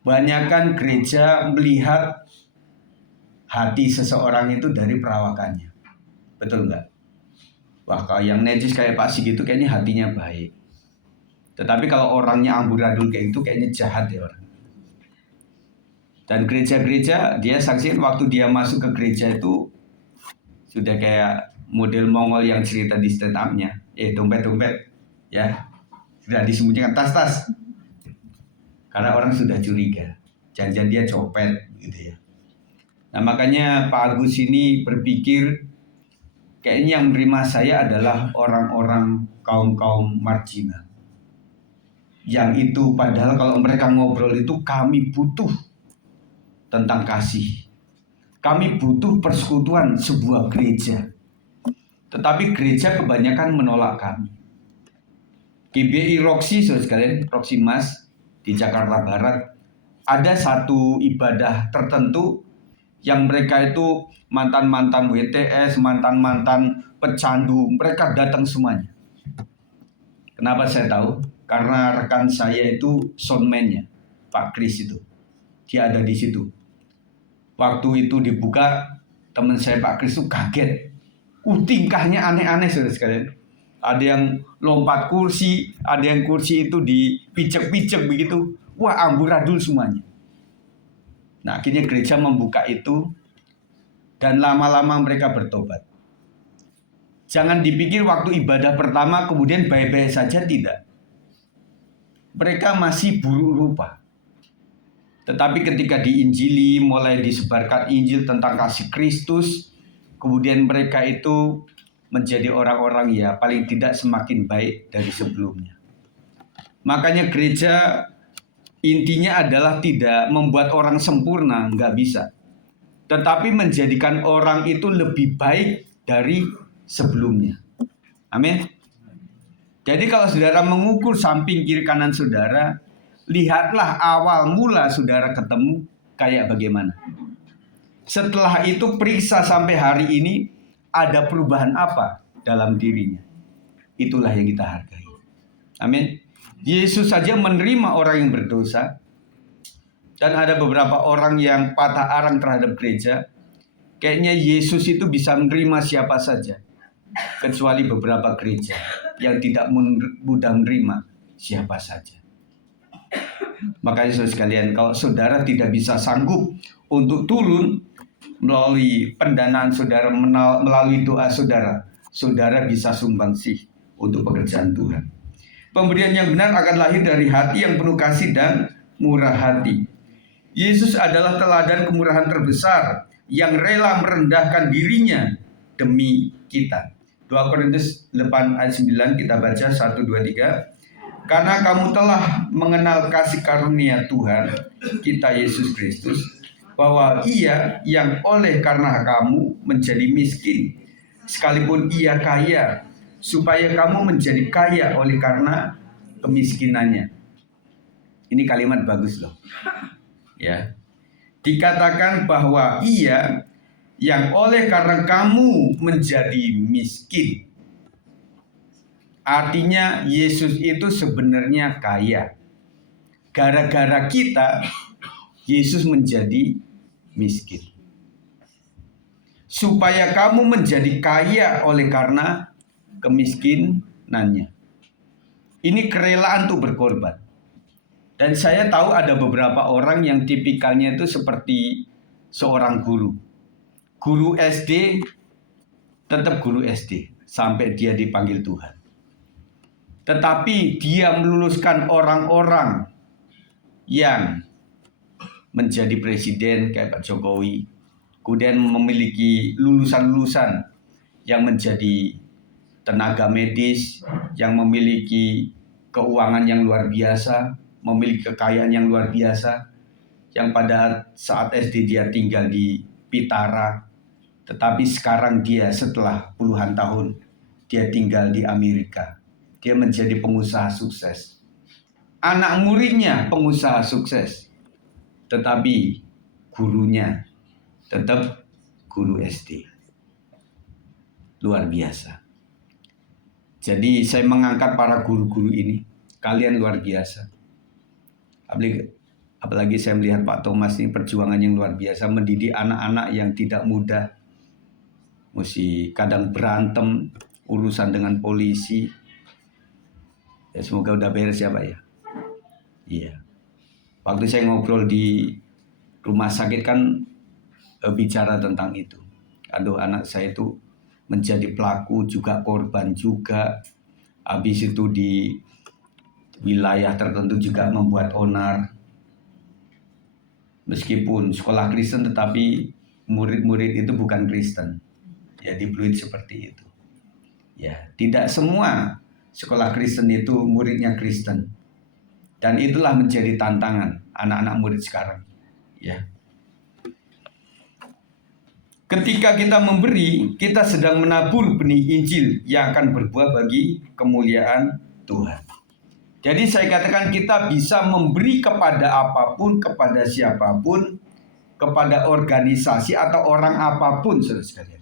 Banyakan gereja melihat hati seseorang itu dari perawakannya. Betul nggak? Wah, kalau yang najis kayak Pak Sig itu kayaknya hatinya baik. Tetapi kalau orangnya amburadul kayak itu kayaknya jahat ya orang. Dan gereja-gereja dia saksikan waktu dia masuk ke gereja itu sudah kayak model Mongol yang cerita di stand up-nya. Dompet-dompet ya. Sudah disembunyikan tas-tas. Karena orang sudah curiga. Jangan-jangan dia copet gitu ya. Nah, makanya Pak Agus ini berpikir kayaknya yang menerima saya adalah orang-orang kaum-kaum marginal. Yang itu padahal kalau mereka ngobrol itu kami butuh tentang kasih. Kami butuh persekutuan sebuah gereja. Tetapi gereja kebanyakan menolak kami. GBI Roxy, saudara sekalian, Roxy Mas di Jakarta Barat, ada satu ibadah tertentu yang mereka itu mantan-mantan WTS, mantan-mantan pecandu, mereka datang semuanya. Kenapa saya tahu? Karena rekan saya itu soundman-nya, Pak Kris itu. Dia ada di situ. Waktu itu dibuka, teman saya Pak Kris itu kaget. Tingkahnya aneh-aneh saudara sekalian. Ada yang lompat kursi, ada yang kursi itu dipijak-pijak begitu. Wah, amburadul semuanya. Nah, akhirnya gereja membuka itu dan lama-lama mereka bertobat. Jangan dipikir waktu ibadah pertama kemudian baik-baik saja, tidak. Mereka masih buruk rupa. Tetapi ketika diinjili, mulai disebarkan Injil tentang kasih Kristus, kemudian mereka itu menjadi orang-orang ya paling tidak semakin baik dari sebelumnya. Makanya gereja intinya adalah tidak membuat orang sempurna, nggak bisa. Tetapi menjadikan orang itu lebih baik dari sebelumnya. Amin. Jadi kalau saudara mengukur samping kiri kanan saudara, lihatlah awal mula saudara ketemu kayak bagaimana. Setelah itu periksa sampai hari ini ada perubahan apa dalam dirinya. Itulah yang kita hargai. Amin. Yesus saja menerima orang yang berdosa. Dan ada beberapa orang yang patah arang terhadap gereja. Kayaknya Yesus itu bisa menerima siapa saja. Kecuali beberapa gereja yang tidak mudah menerima siapa saja. Makanya saudara sekalian, kalau saudara tidak bisa sanggup untuk turun melalui pendanaan saudara, melalui doa saudara, saudara bisa sumbangsih untuk pekerjaan Tuhan. Pemberian yang benar akan lahir dari hati yang penuh kasih dan murah hati. Yesus adalah teladan kemurahan terbesar yang rela merendahkan dirinya demi kita. 2 Korintus 8 ayat 9 kita baca 1, 2, 3. Karena kamu telah mengenal kasih karunia Tuhan kita Yesus Kristus, bahwa Ia yang oleh karena kamu menjadi miskin, sekalipun Ia kaya, supaya kamu menjadi kaya oleh karena kemiskinannya. Ini kalimat bagus loh. Ya. Dikatakan bahwa Ia yang oleh karena kamu menjadi miskin. Artinya Yesus itu sebenarnya kaya. Gara-gara kita, Yesus menjadi miskin. Supaya kamu menjadi kaya oleh karena kemiskinannya. Ini kerelaan untuk berkorban. Dan saya tahu ada beberapa orang yang tipikalnya itu seperti seorang guru. Guru SD, tetap guru SD sampai dia dipanggil Tuhan. Tetapi dia meluluskan orang-orang yang menjadi presiden kayak Pak Jokowi, kemudian memiliki lulusan-lulusan yang menjadi tenaga medis, yang memiliki keuangan yang luar biasa, memiliki kekayaan yang luar biasa, yang pada saat SD dia tinggal di Pitara, tetapi sekarang dia setelah puluhan tahun dia tinggal di Amerika. Dia menjadi pengusaha sukses. Anak muridnya pengusaha sukses, tetapi gurunya tetap guru SD. Luar biasa. Jadi saya mengangkat para guru-guru ini. Kalian luar biasa. Apalagi saya melihat Pak Thomas ini perjuangan yang luar biasa. Mendidik anak-anak yang tidak mudah. Mesti kadang berantem, urusan dengan polisi. Ya, semoga udah beres ya Pak ya. Iya. Waktu saya ngobrol di rumah sakit kan bicara tentang itu. Aduh, anak saya itu menjadi pelaku juga, korban juga. Habis itu di wilayah tertentu juga membuat onar. Meskipun sekolah Kristen tetapi murid-murid itu bukan Kristen. Ya, dibluit seperti itu. Ya, tidak semua sekolah Kristen itu muridnya Kristen. Dan itulah menjadi tantangan anak-anak murid sekarang. Ya. Ketika kita memberi, kita sedang menabur benih Injil yang akan berbuah bagi kemuliaan Tuhan. Jadi saya katakan kita bisa memberi kepada apapun, kepada siapapun, kepada organisasi atau orang apapun, saudara sekalian.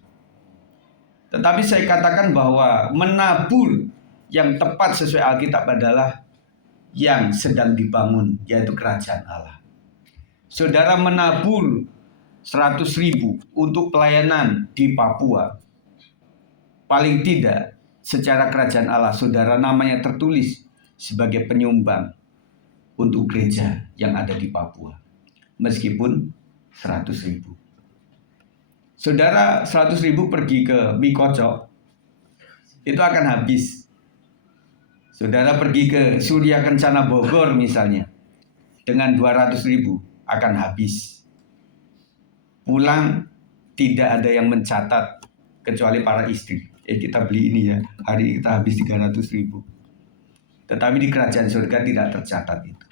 Tetapi saya katakan bahwa menabur yang tepat sesuai Alkitab adalah yang sedang dibangun, yaitu kerajaan Allah. Saudara menabur 100.000 untuk pelayanan di Papua. Paling tidak secara kerajaan Allah, saudara namanya tertulis sebagai penyumbang untuk gereja yang ada di Papua. Meskipun 100.000. Saudara 100.000 pergi ke Mikoco, itu akan habis. Saudara pergi ke Surya Kencana Bogor misalnya, dengan 200.000 akan habis. Pulang tidak ada yang mencatat kecuali para istri. Kita beli ini ya, hari kita habis 300.000. Tetapi di kerajaan surga tidak tercatat itu.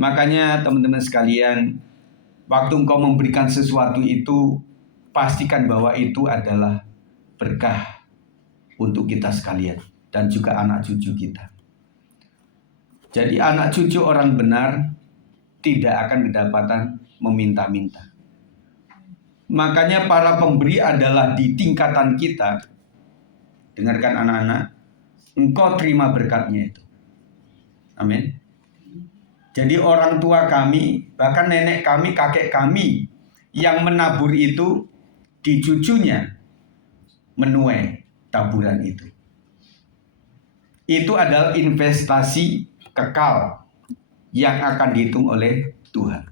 Makanya teman-teman sekalian, waktu engkau memberikan sesuatu itu, pastikan bahwa itu adalah berkah untuk kita sekalian dan juga anak cucu kita. Jadi anak cucu orang benar tidak akan kedapatan meminta-minta. Makanya para pemberi adalah di tingkatan kita. Dengarkan anak-anak, engkau terima berkatnya itu. Amin. Jadi orang tua kami, bahkan nenek kami, kakek kami yang menabur itu, di cucunya menuai taburan itu. Itu adalah investasi kekal yang akan dihitung oleh Tuhan.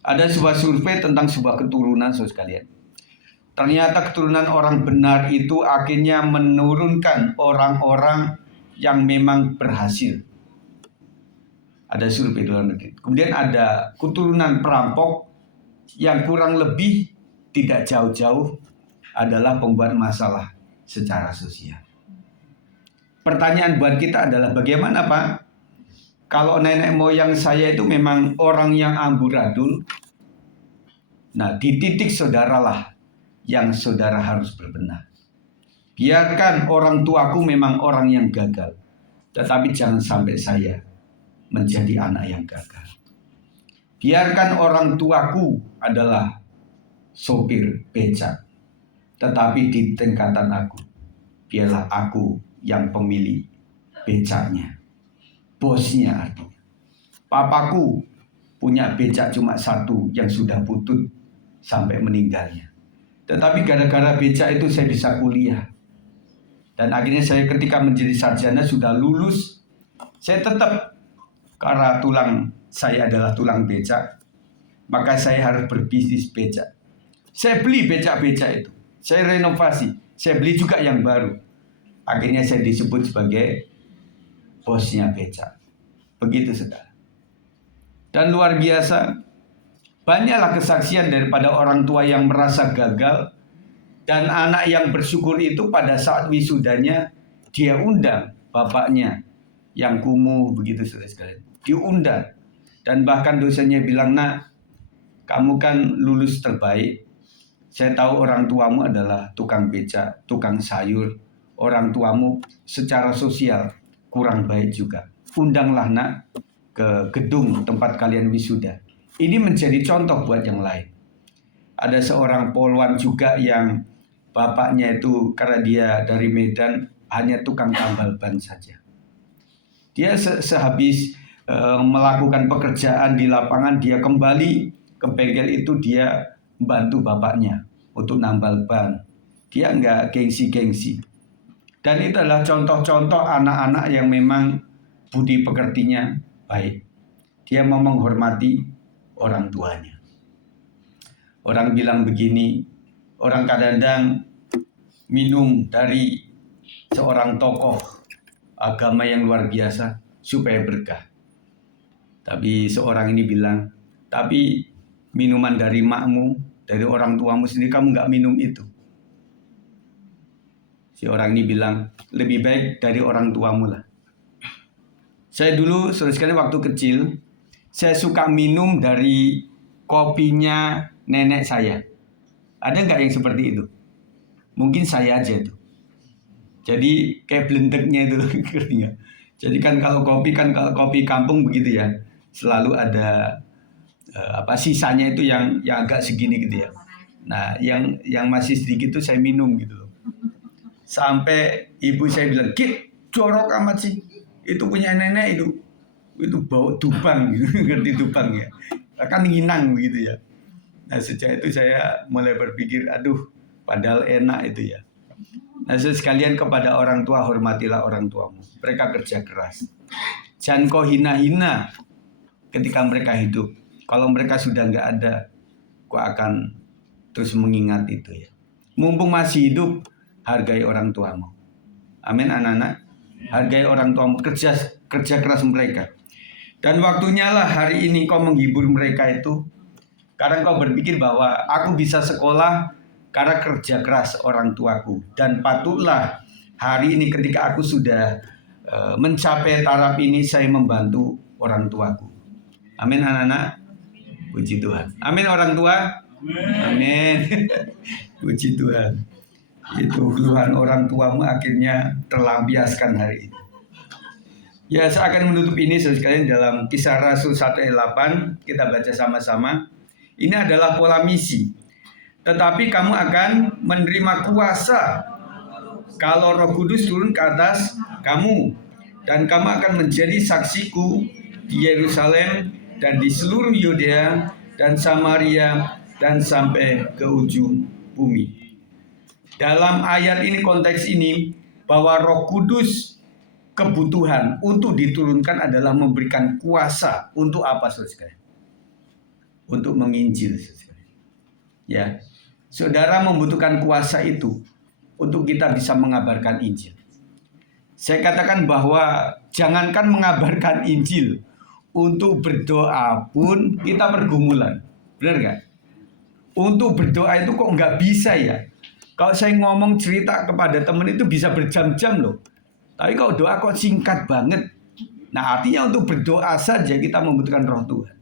Ada sebuah survei tentang sebuah keturunan, saudara sekalian. Ternyata keturunan orang benar itu akhirnya menurunkan orang-orang yang memang berhasil. Ada survei di luar negeri. Kemudian ada keturunan perampok yang kurang lebih tidak jauh-jauh adalah pembuat masalah secara sosial. Pertanyaan buat kita adalah bagaimana Pak? Kalau nenek moyang saya itu memang orang yang amburadul. Nah, di titik saudaralah yang saudara harus berbenah. Biarkan orang tuaku memang orang yang gagal. Tetapi jangan sampai saya menjadi anak yang gagal. Biarkan orang tuaku adalah sopir becak. Tetapi di tingkatan aku, Biarlah aku yang pemilik becaknya, bosnya artinya. Papaku punya becak cuma satu yang sudah butut sampai meninggalnya. Tetapi gara-gara becak itu saya bisa kuliah. Dan akhirnya saya ketika menjadi sarjana sudah lulus, saya tetap karena tulang saya adalah tulang becak, maka saya harus berbisnis becak. Saya beli becak-becak itu, saya renovasi, saya beli juga yang baru. Akhirnya saya disebut sebagai bosnya becak. Begitu saudara. Dan luar biasa, banyaklah kesaksian daripada orang tua yang merasa gagal. Dan anak yang bersyukur itu pada saat wisudanya, dia undang bapaknya yang kumuh begitu saudara sekalian. Diundang. Dan bahkan dosennya bilang, nak, kamu kan lulus terbaik. Saya tahu orang tuamu adalah tukang becak, tukang sayur. Orang tuamu secara sosial kurang baik juga. Undanglah nak ke gedung tempat kalian wisuda. Ini menjadi contoh buat yang lain. Ada seorang polwan juga yang bapaknya itu karena dia dari Medan hanya tukang tambal ban saja. Dia sehabis melakukan pekerjaan di lapangan, dia kembali ke bengkel itu, dia membantu bapaknya untuk nambal ban. Dia enggak gengsi-gengsi. Dan itu adalah contoh-contoh anak-anak yang memang budi pekertinya baik. Dia mau menghormati orang tuanya. Orang bilang begini, orang kadang-kadang minum dari seorang tokoh agama yang luar biasa supaya berkah. Tapi seorang ini bilang, tapi minuman dari makmu, dari orang tuamu sendiri, kamu nggak minum itu. Si orang ini bilang, lebih baik dari orang tuamu lah. Saya dulu, saudara sekalian, waktu kecil, saya suka minum dari kopinya nenek saya. Ada nggak yang seperti itu? Mungkin saya aja tuh. Jadi kayak blendeknya itu, ngerti nggak? Jadi kan kalau kopi kampung begitu ya, selalu ada sisanya itu yang agak segini gitu ya. Nah, yang masih sedikit itu saya minum gitu loh. Sampai ibu saya bilang, "Kit, jorok amat sih. Itu punya nenek itu bau dubang gitu." Ngerti dubang ya? Kan nginang begitu ya. Nah, sejak itu saya mulai berpikir, aduh, padahal enak itu ya. Nah, sekalian kepada orang tua, hormatilah orang tuamu. Mereka kerja keras. Jangan kau hina-hina ketika mereka hidup. Kalau mereka sudah nggak ada, kau akan terus mengingat itu ya. Mumpung masih hidup, hargai orang tuamu. Amin, anak-anak. Hargai orang tuamu, kerja keras mereka. Dan waktunya lah hari ini kau menghibur mereka itu. Karena kau berpikir bahwa aku bisa sekolah karena kerja keras orang tuaku. Dan patutlah hari ini ketika aku sudah mencapai taraf ini, saya membantu orang tuaku. Amin, anak-anak. Puji Tuhan. Amin, orang tua. Amin. Puji Tuhan. Itu keluhan orang tuamu akhirnya terlampiaskan hari ini. Ya, saya akan menutup ini sekalian dalam Kisah Rasul 1 ayat 8. Kita baca sama-sama. Ini adalah pola misi. Tetapi kamu akan menerima kuasa kalau Roh Kudus turun ke atas kamu. Dan kamu akan menjadi saksiku di Yerusalem dan di seluruh Yudea dan Samaria dan sampai ke ujung bumi. Dalam ayat ini, konteks ini, bahwa Roh Kudus kebutuhan untuk diturunkan adalah memberikan kuasa untuk apa, saudara? Untuk menginjil, saudara. Ya, saudara membutuhkan kuasa itu untuk kita bisa mengabarkan Injil. Saya katakan bahwa jangankan mengabarkan Injil, untuk berdoa pun kita pergumulan, benar nggak? Untuk berdoa itu kok nggak bisa ya? Kalau saya ngomong cerita kepada teman itu bisa berjam-jam loh. Tapi kalau doa kok singkat banget. Nah, artinya untuk berdoa saja kita membutuhkan Roh Tuhan.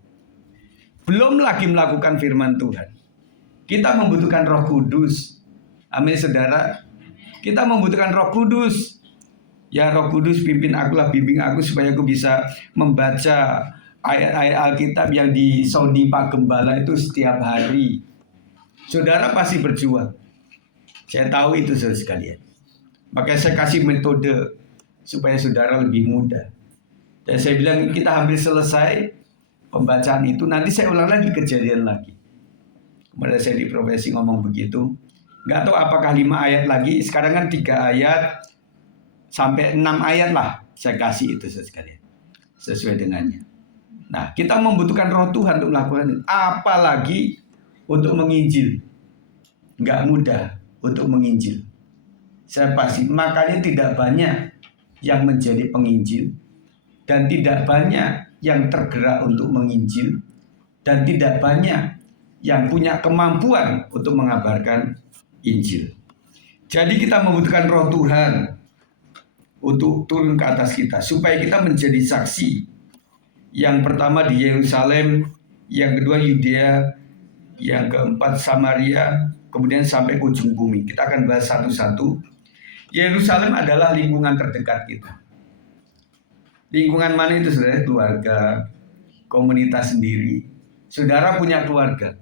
Belum lagi melakukan firman Tuhan. Kita membutuhkan Roh Kudus. Amin, saudara. Kita membutuhkan Roh Kudus. Ya, Roh Kudus pimpin akulah, bimbing aku supaya aku bisa membaca ayat-ayat Alkitab yang disounding Pak Gembala itu setiap hari. Saudara pasti berjuang. Saya tahu itu, saudara sekalian. Makanya saya kasih metode supaya saudara lebih mudah. Dan saya bilang kita hampir selesai pembacaan itu, nanti saya ulang lagi kejadian lagi. Kemarin saya di profesi ngomong begitu. Nggak tahu apakah 5 ayat lagi, sekarang kan 3 ayat sampai 6 ayat lah saya kasih itu sekalian. Sesuai dengannya. Nah, kita membutuhkan roh Tuhan untuk melakukan itu. Apalagi untuk menginjil. Nggak mudah untuk menginjil. Saya pasti, makanya tidak banyak yang menjadi penginjil. Dan tidak banyak yang tergerak untuk menginjil. Dan tidak banyak yang punya kemampuan untuk mengabarkan Injil. Jadi kita membutuhkan roh Tuhan untuk turun ke atas kita. Supaya kita menjadi saksi. Yang pertama di Yerusalem, yang kedua Yudea, yang keempat Samaria, kemudian sampai ke ujung bumi. Kita akan bahas satu-satu. Yerusalem adalah lingkungan terdekat kita. Lingkungan mana itu saudara? Keluarga, komunitas sendiri. Saudara punya keluarga.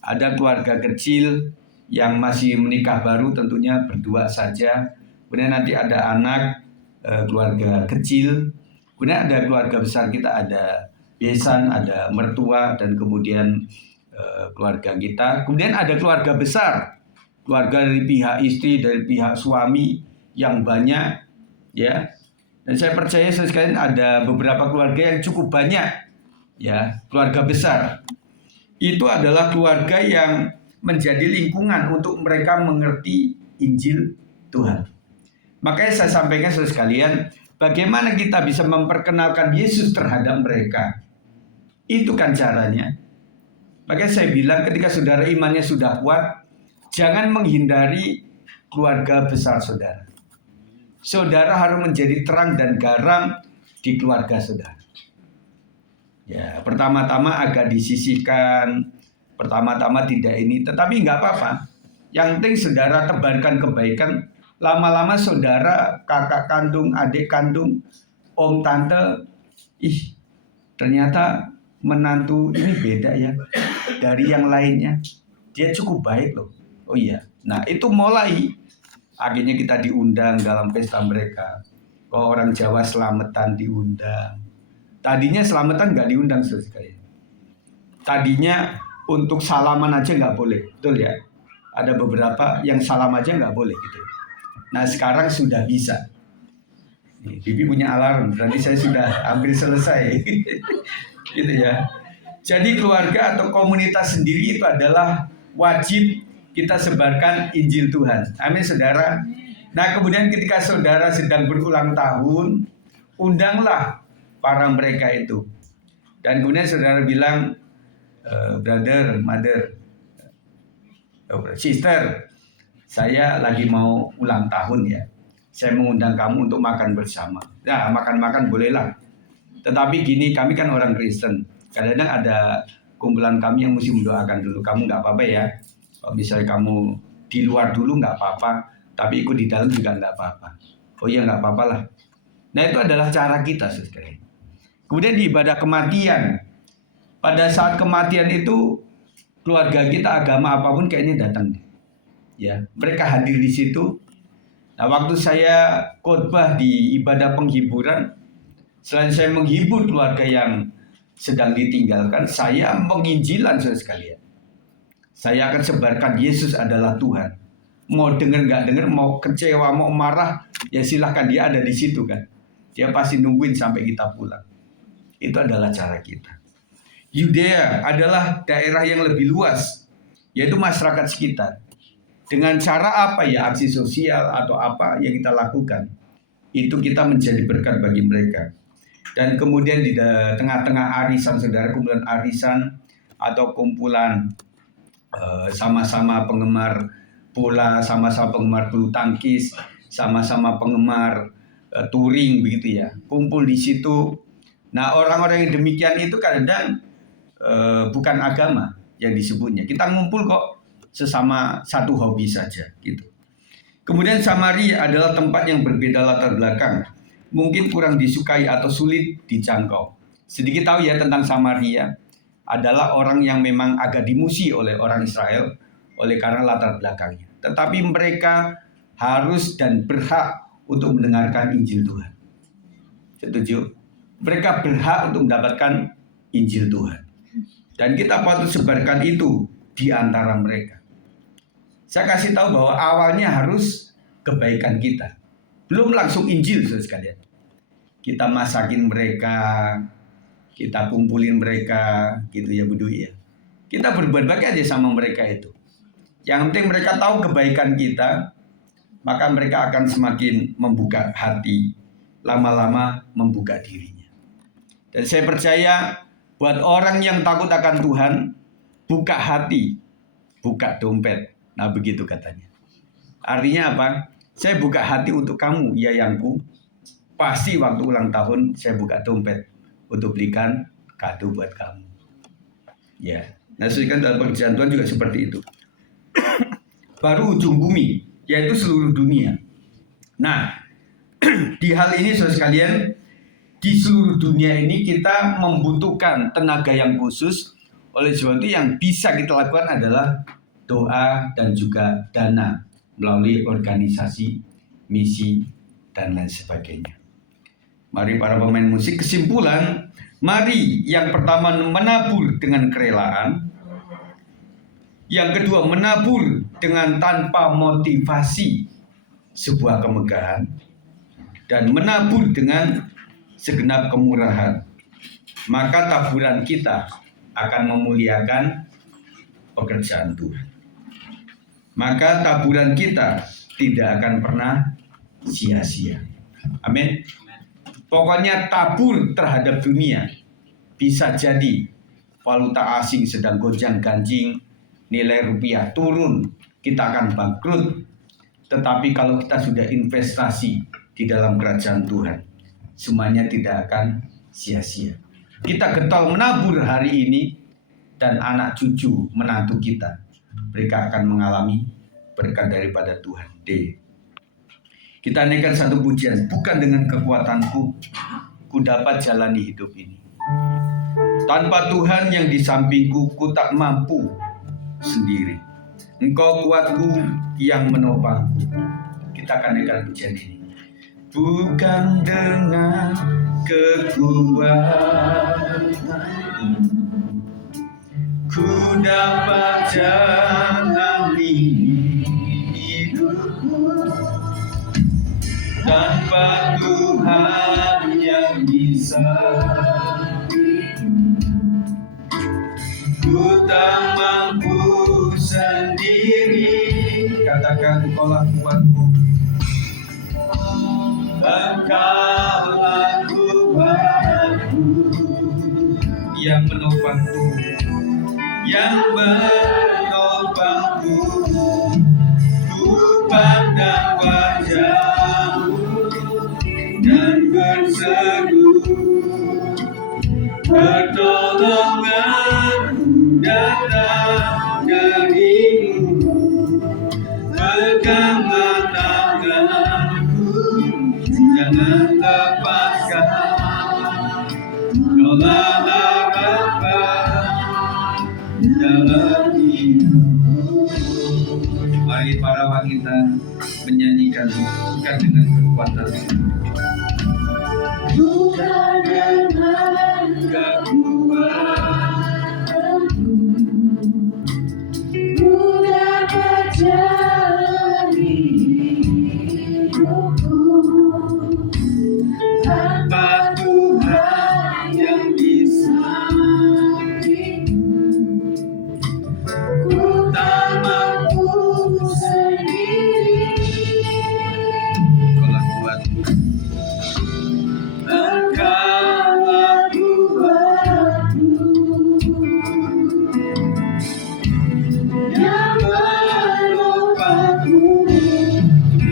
Ada keluarga kecil yang masih menikah baru, tentunya berdua saja. Kemudian nanti ada anak, keluarga kecil. Kemudian ada keluarga besar kita, ada besan, ada mertua, dan kemudian keluarga kita. Kemudian ada keluarga besar, keluarga dari pihak istri, dari pihak suami yang banyak, ya. Dan saya percaya sekalian ada beberapa keluarga yang cukup banyak, ya, keluarga besar. Itu adalah keluarga yang menjadi lingkungan untuk mereka mengerti Injil Tuhan. Makanya saya sampaikan saudara sekalian, bagaimana kita bisa memperkenalkan Yesus terhadap mereka. Itu kan caranya. Makanya saya bilang ketika saudara imannya sudah kuat, jangan menghindari keluarga besar saudara. Saudara harus menjadi terang dan garam di keluarga saudara. Ya, pertama-tama agak disisihkan, pertama-tama tidak ini, tetapi nggak apa-apa. Yang penting saudara tebarkan kebaikan. Lama-lama saudara, kakak kandung, adik kandung, om, tante, ternyata menantu ini beda ya dari yang lainnya. Dia cukup baik loh. Oh iya. Nah itu mulai akhirnya kita diundang dalam pesta mereka. Kalau orang Jawa selamatan diundang. Tadinya selamatan nggak diundang sekali. Tadinya untuk salaman aja nggak boleh, betul ya? Ada beberapa yang salam aja nggak boleh gitu. Nah sekarang sudah bisa. Bibi punya alarm, berarti saya sudah hampir selesai. Gitu ya. Jadi keluarga atau komunitas sendiri itu adalah wajib kita sebarkan Injil Tuhan. Amin saudara. Nah kemudian ketika saudara sedang berulang tahun, undanglah para mereka itu. Dan kemudian saudara bilang, brother, mother, sister, saya lagi mau ulang tahun ya. Saya mengundang kamu untuk makan bersama. Nah, makan-makan bolehlah. Tetapi gini, kami kan orang Kristen. Kadang-kadang ada kumpulan kami yang mesti mendoakan dulu. Kamu nggak apa-apa ya. Kalau misalnya kamu di luar dulu nggak apa-apa. Tapi ikut di dalam juga nggak apa-apa. Oh iya nggak apa-apa lah. Nah itu adalah cara kita sekarang. Kemudian di ibadah kematian. Pada saat kematian itu, keluarga kita, agama apapun kayaknya datang. Ya, mereka hadir di situ. Nah, waktu saya khotbah di ibadah penghiburan, selain saya menghibur keluarga yang sedang ditinggalkan, saya menginjilan saudara sekalian. Saya akan sebarkan Yesus adalah Tuhan. Mau dengar nggak dengar, mau kecewa, mau marah, ya silahkan, dia ada di situ kan. Dia pasti nungguin sampai kita pulang. Itu adalah cara kita. Yudea adalah daerah yang lebih luas, yaitu masyarakat sekitar. Dengan cara apa ya, aksi sosial atau apa yang kita lakukan, itu kita menjadi berkat bagi mereka. Dan kemudian di tengah-tengah arisan saudara, kumpulan arisan atau kumpulan sama-sama penggemar bola, sama-sama penggemar bulu tangkis, sama-sama penggemar touring begitu ya, kumpul di situ. Nah orang-orang yang demikian itu kadang bukan agama yang disebutnya. Kita ngumpul kok sesama satu hobi saja gitu. Kemudian Samaria adalah tempat yang berbeda latar belakang, mungkin kurang disukai atau sulit dijangkau. Sedikit tahu ya tentang Samaria, adalah orang yang memang agak dimusuhi oleh orang Israel oleh karena latar belakangnya. Tetapi mereka harus dan berhak untuk mendengarkan Injil Tuhan. Setuju? Mereka berhak untuk mendapatkan Injil Tuhan. Dan kita patut sebarkan itu di antara mereka. Saya kasih tahu bahwa awalnya harus kebaikan kita. Belum langsung Injil, saudara sekalian. Kita masakin mereka, kita kumpulin mereka, gitu ya Bu Dwi ya. Kita berbuat baik aja sama mereka itu. Yang penting mereka tahu kebaikan kita, maka mereka akan semakin membuka hati, lama-lama membuka dirinya. Dan saya percaya buat orang yang takut akan Tuhan, buka hati, buka dompet. Nah begitu katanya. Artinya apa? Saya buka hati untuk kamu, ya yangku. Pasti waktu ulang tahun saya buka dompet untuk belikan kado buat kamu. Ya, nah kan dalam pekerjaan Tuhan juga seperti itu. Baru ujung bumi, yaitu seluruh dunia. Nah, di hal ini saudara sekalian, di seluruh dunia ini kita membutuhkan tenaga yang khusus. Oleh sebab itu yang bisa kita lakukan adalah doa dan juga dana melalui organisasi, misi, dan lain sebagainya. Mari para pemain musik, kesimpulan, mari yang pertama menabur dengan kerelaan, yang kedua menabur dengan tanpa motivasi sebuah kemegahan, dan menabur dengan segenap kemurahan. Maka taburan kita akan memuliakan pekerjaan Tuhan. Maka taburan kita tidak akan pernah sia-sia. Amin. Pokoknya tabur terhadap dunia. Bisa jadi valuta asing sedang gonjang-ganjing, nilai rupiah turun, kita akan bangkrut. Tetapi kalau kita sudah investasi di dalam kerajaan Tuhan, semuanya tidak akan sia-sia. Kita getol menabur hari ini, dan anak cucu menantu kita, mereka akan mengalami berkat daripada Tuhan. D. Kita naikkan satu pujian, bukan dengan kekuatanku, ku dapat jalani hidup ini. Tanpa Tuhan yang di sampingku, ku tak mampu sendiri. Engkau kuatku yang menopangku. Kita akan naikkan pujian ini. Bukan dengan kekuatan ku dapat jalani hidupku, tanpa Tuhan yang bisa ku tak mampu sendiri. Katakan engkaulah kuatku, engkaulah kuatku yang menopangku, yang menopangku. Ku pandang wajahmu dan berseru, pertolonganmu datang darimu. Peganglah tanganku, jangan lepaskan. Kaulah harapan dalam hidupku. Mari para wanita menyanyikan bukan dengan kekuatan, bukan dengan kekuatanku, ku dapat jalani hidupku, tanpa Tuhan yang di sampingku, ku tak mampu sendiri. Engkaulah kuatku, engkaulah kuatku yang menopangku.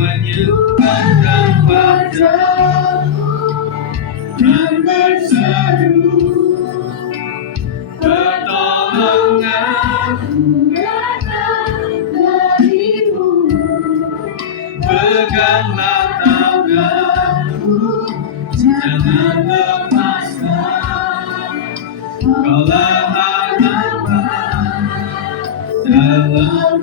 Menyembahkan wajahmu dan berseru, pertolonganmu datang darimu. Peganglah tanganku, jangan lepaskan. Kaulah harapan dalam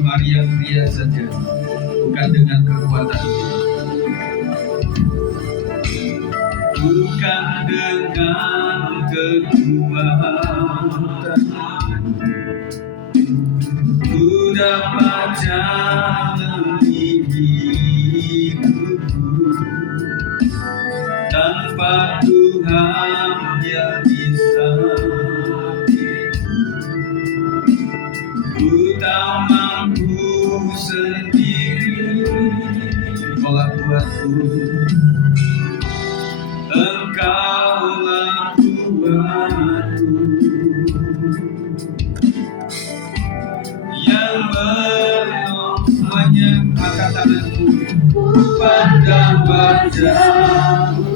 Mari yang pria saja, bukan dengan kekuatan, bukan dengan kekuatan, ku dapat jalani hidupku tanpa Tuhan yang bisa. Ku tak mampu sendiri, Engkaulah kuatku, Engkaulah kuatku, yang menolongnya. Angkat tanganmu, pandang wajahmu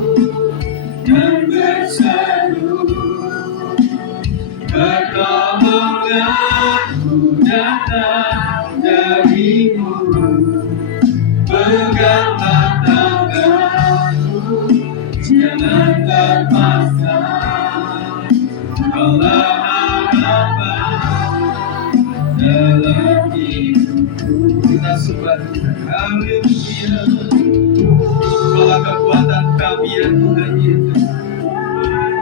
dan berseru, pertolonganku datang darimu. Peganglah tanganku, jangan lepaskan, Kaulah harapan dalam hidupku. Kita sembah Tuhan, haleluya. Kaulah kekuatan kami ya Tuhan Yesus.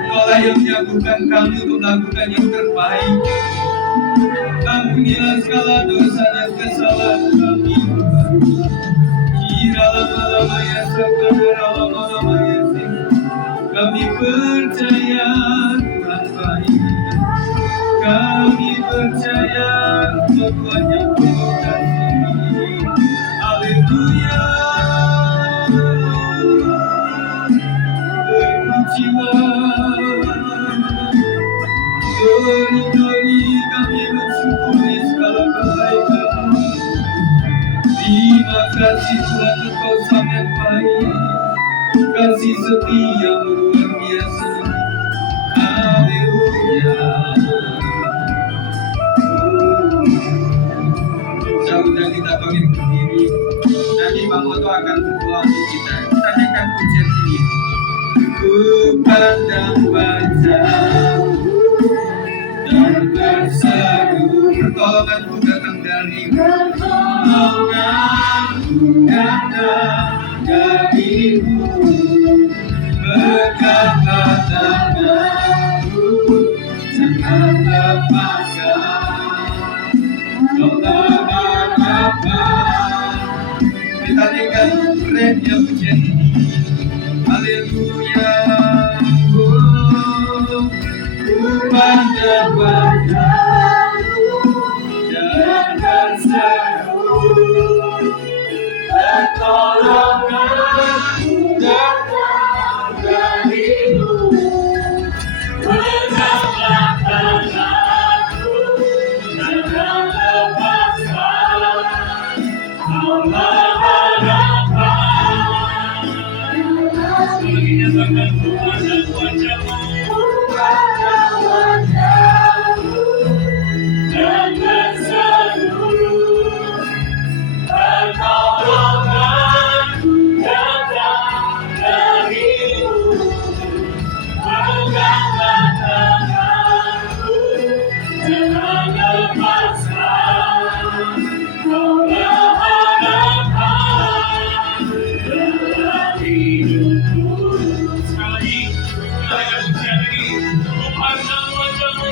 Kaulah yang menyatukan kami untuk melakukan yang terbaik. Ampunilah segala dosa dan kesalahan kami, Tuhan. Kami percaya Tuhan baik. Kami percaya Tuhan yang penuh kasih. Haleluya. Terpujilah. Glory kami bersyukuri segala kebaikan-Mu. Terima kasih Tuhan, Engkau sangat baik. Kasih setia-Mu luar biasa. Haleluya. Saudara kita bangkit berdiri. Nanti Bang Oto akan berdoa untuk kita. Kita naikkan pujian ini. Ku pandang wajah-Mu dan berseru, pertolonganku datang dari pertolonganku datang darimu. Peganglah tanganku, jangan lepaskan, Kaulah harapan. Kita naikkan refnya pujian ini. Haleluya. Pandang wajah-Mu dan berseru, pertolonganku datang darimu. Peganglah tanganku, jangan lepaskan, Kaulah harapan. Sekali nyatakan Tuhan dan wajah-Mu. Dan berseru, pertolonganku datang darimu. Peganglah tanganku, jangan lepaskan, Kaulah harapan dalam hidupku. Sekali lagi, pujian ini. Ku pandang wajah-Mu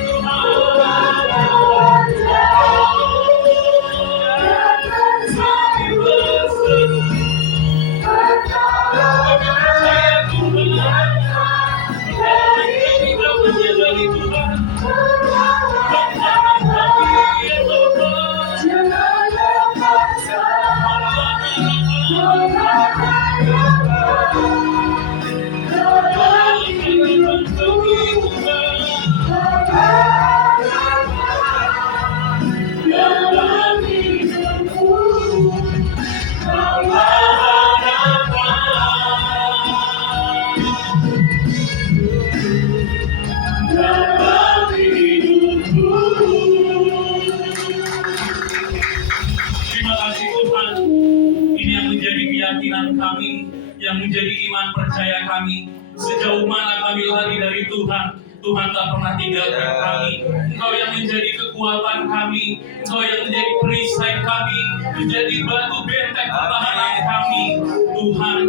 yang menjadi iman percaya kami. Sejauh mana kami lari dari Tuhan, Tuhan tak pernah tinggalkan kami. Engkau yang menjadi kekuatan kami, Engkau yang menjadi perisai kami, menjadi batu benteng pertahanan kami. Tuhan,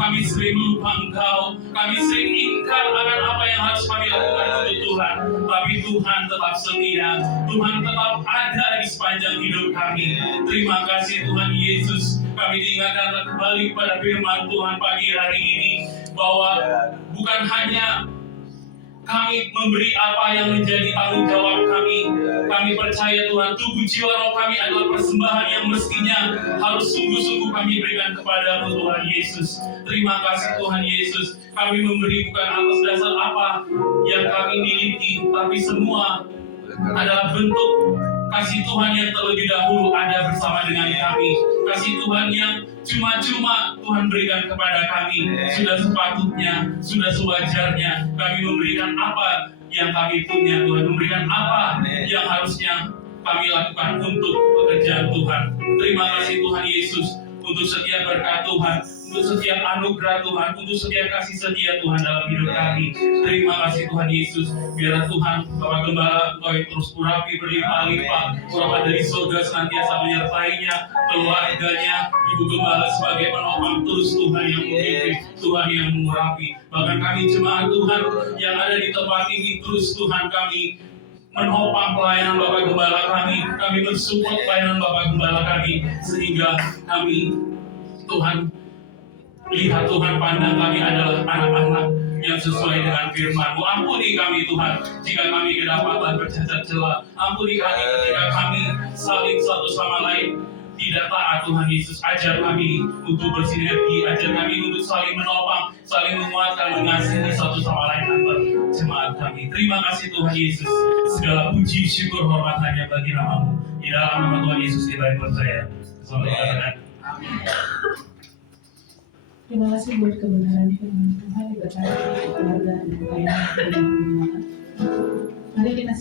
kami sering melupa Engkau, kami sering ingkar akan apa yang harus kami lakukan untuk Tuhan. Tapi Tuhan tetap setia, Tuhan tetap ada di sepanjang hidup kami. Terima kasih Tuhan Yesus. Kami diingatkan kembali pada firman Tuhan pagi hari ini, bahwa bukan hanya kami memberi apa yang menjadi tanggung jawab kami. Kami percaya Tuhan, tubuh jiwa roh kami adalah persembahan yang mestinya harus sungguh-sungguh kami berikan kepada Tuhan Yesus. Terima kasih Tuhan Yesus. Kami memberi bukan atas dasar apa yang kami miliki, tapi semua adalah bentuk kasih Tuhan yang terlebih dahulu ada bersama dengan kami. Kasih Tuhan yang cuma-cuma Tuhan berikan kepada kami. Sudah sepatutnya, sudah sewajarnya kami memberikan apa yang kami punya. Tuhan memberikan apa yang harusnya kami lakukan untuk pekerjaan Tuhan. Terima kasih Tuhan Yesus untuk setiap berkat Tuhan, untuk setiap anugerah Tuhan, untuk setiap kasih setia Tuhan dalam hidup kami. Terima kasih Tuhan Yesus. Biar Tuhan, Bapak Gembala, Engkau yang terus urapi berlimpah-limpah, urapan dari surga senantiasa menyertainya, keluarganya, Ibu Gembala sebagai penopang terus Tuhan yang memimpin, Tuhan yang mengurapi. Bahkan kami jemaat Tuhan yang ada di tempat ini terus Tuhan kami menopang pelayanan Bapak Gembala kami mensupport pelayanan Bapak Gembala kami, sehingga kami, Tuhan, lihat Tuhan pandang kami adalah anak-anak yang sesuai dengan firman-Mu. Ampuni kami Tuhan, jika kami kedapatan bercacat celah. Ampuni kami ketika kami saling satu sama lain tidak taat. Tuhan Yesus, ajar kami untuk bersinergi, ajar kami untuk saling menopang, saling menguatkan, mengasihi satu sama lain antar jemaat kami. Terima kasih Tuhan Yesus. Segala puji, syukur, hormat hanya bagi nama-Mu. Di dalam nama Tuhan Yesus kita percaya. Amin. Terima kasih buat kebenaran firman Tuhan yang berkata kepada keluarga dan pelayanan. Mari kita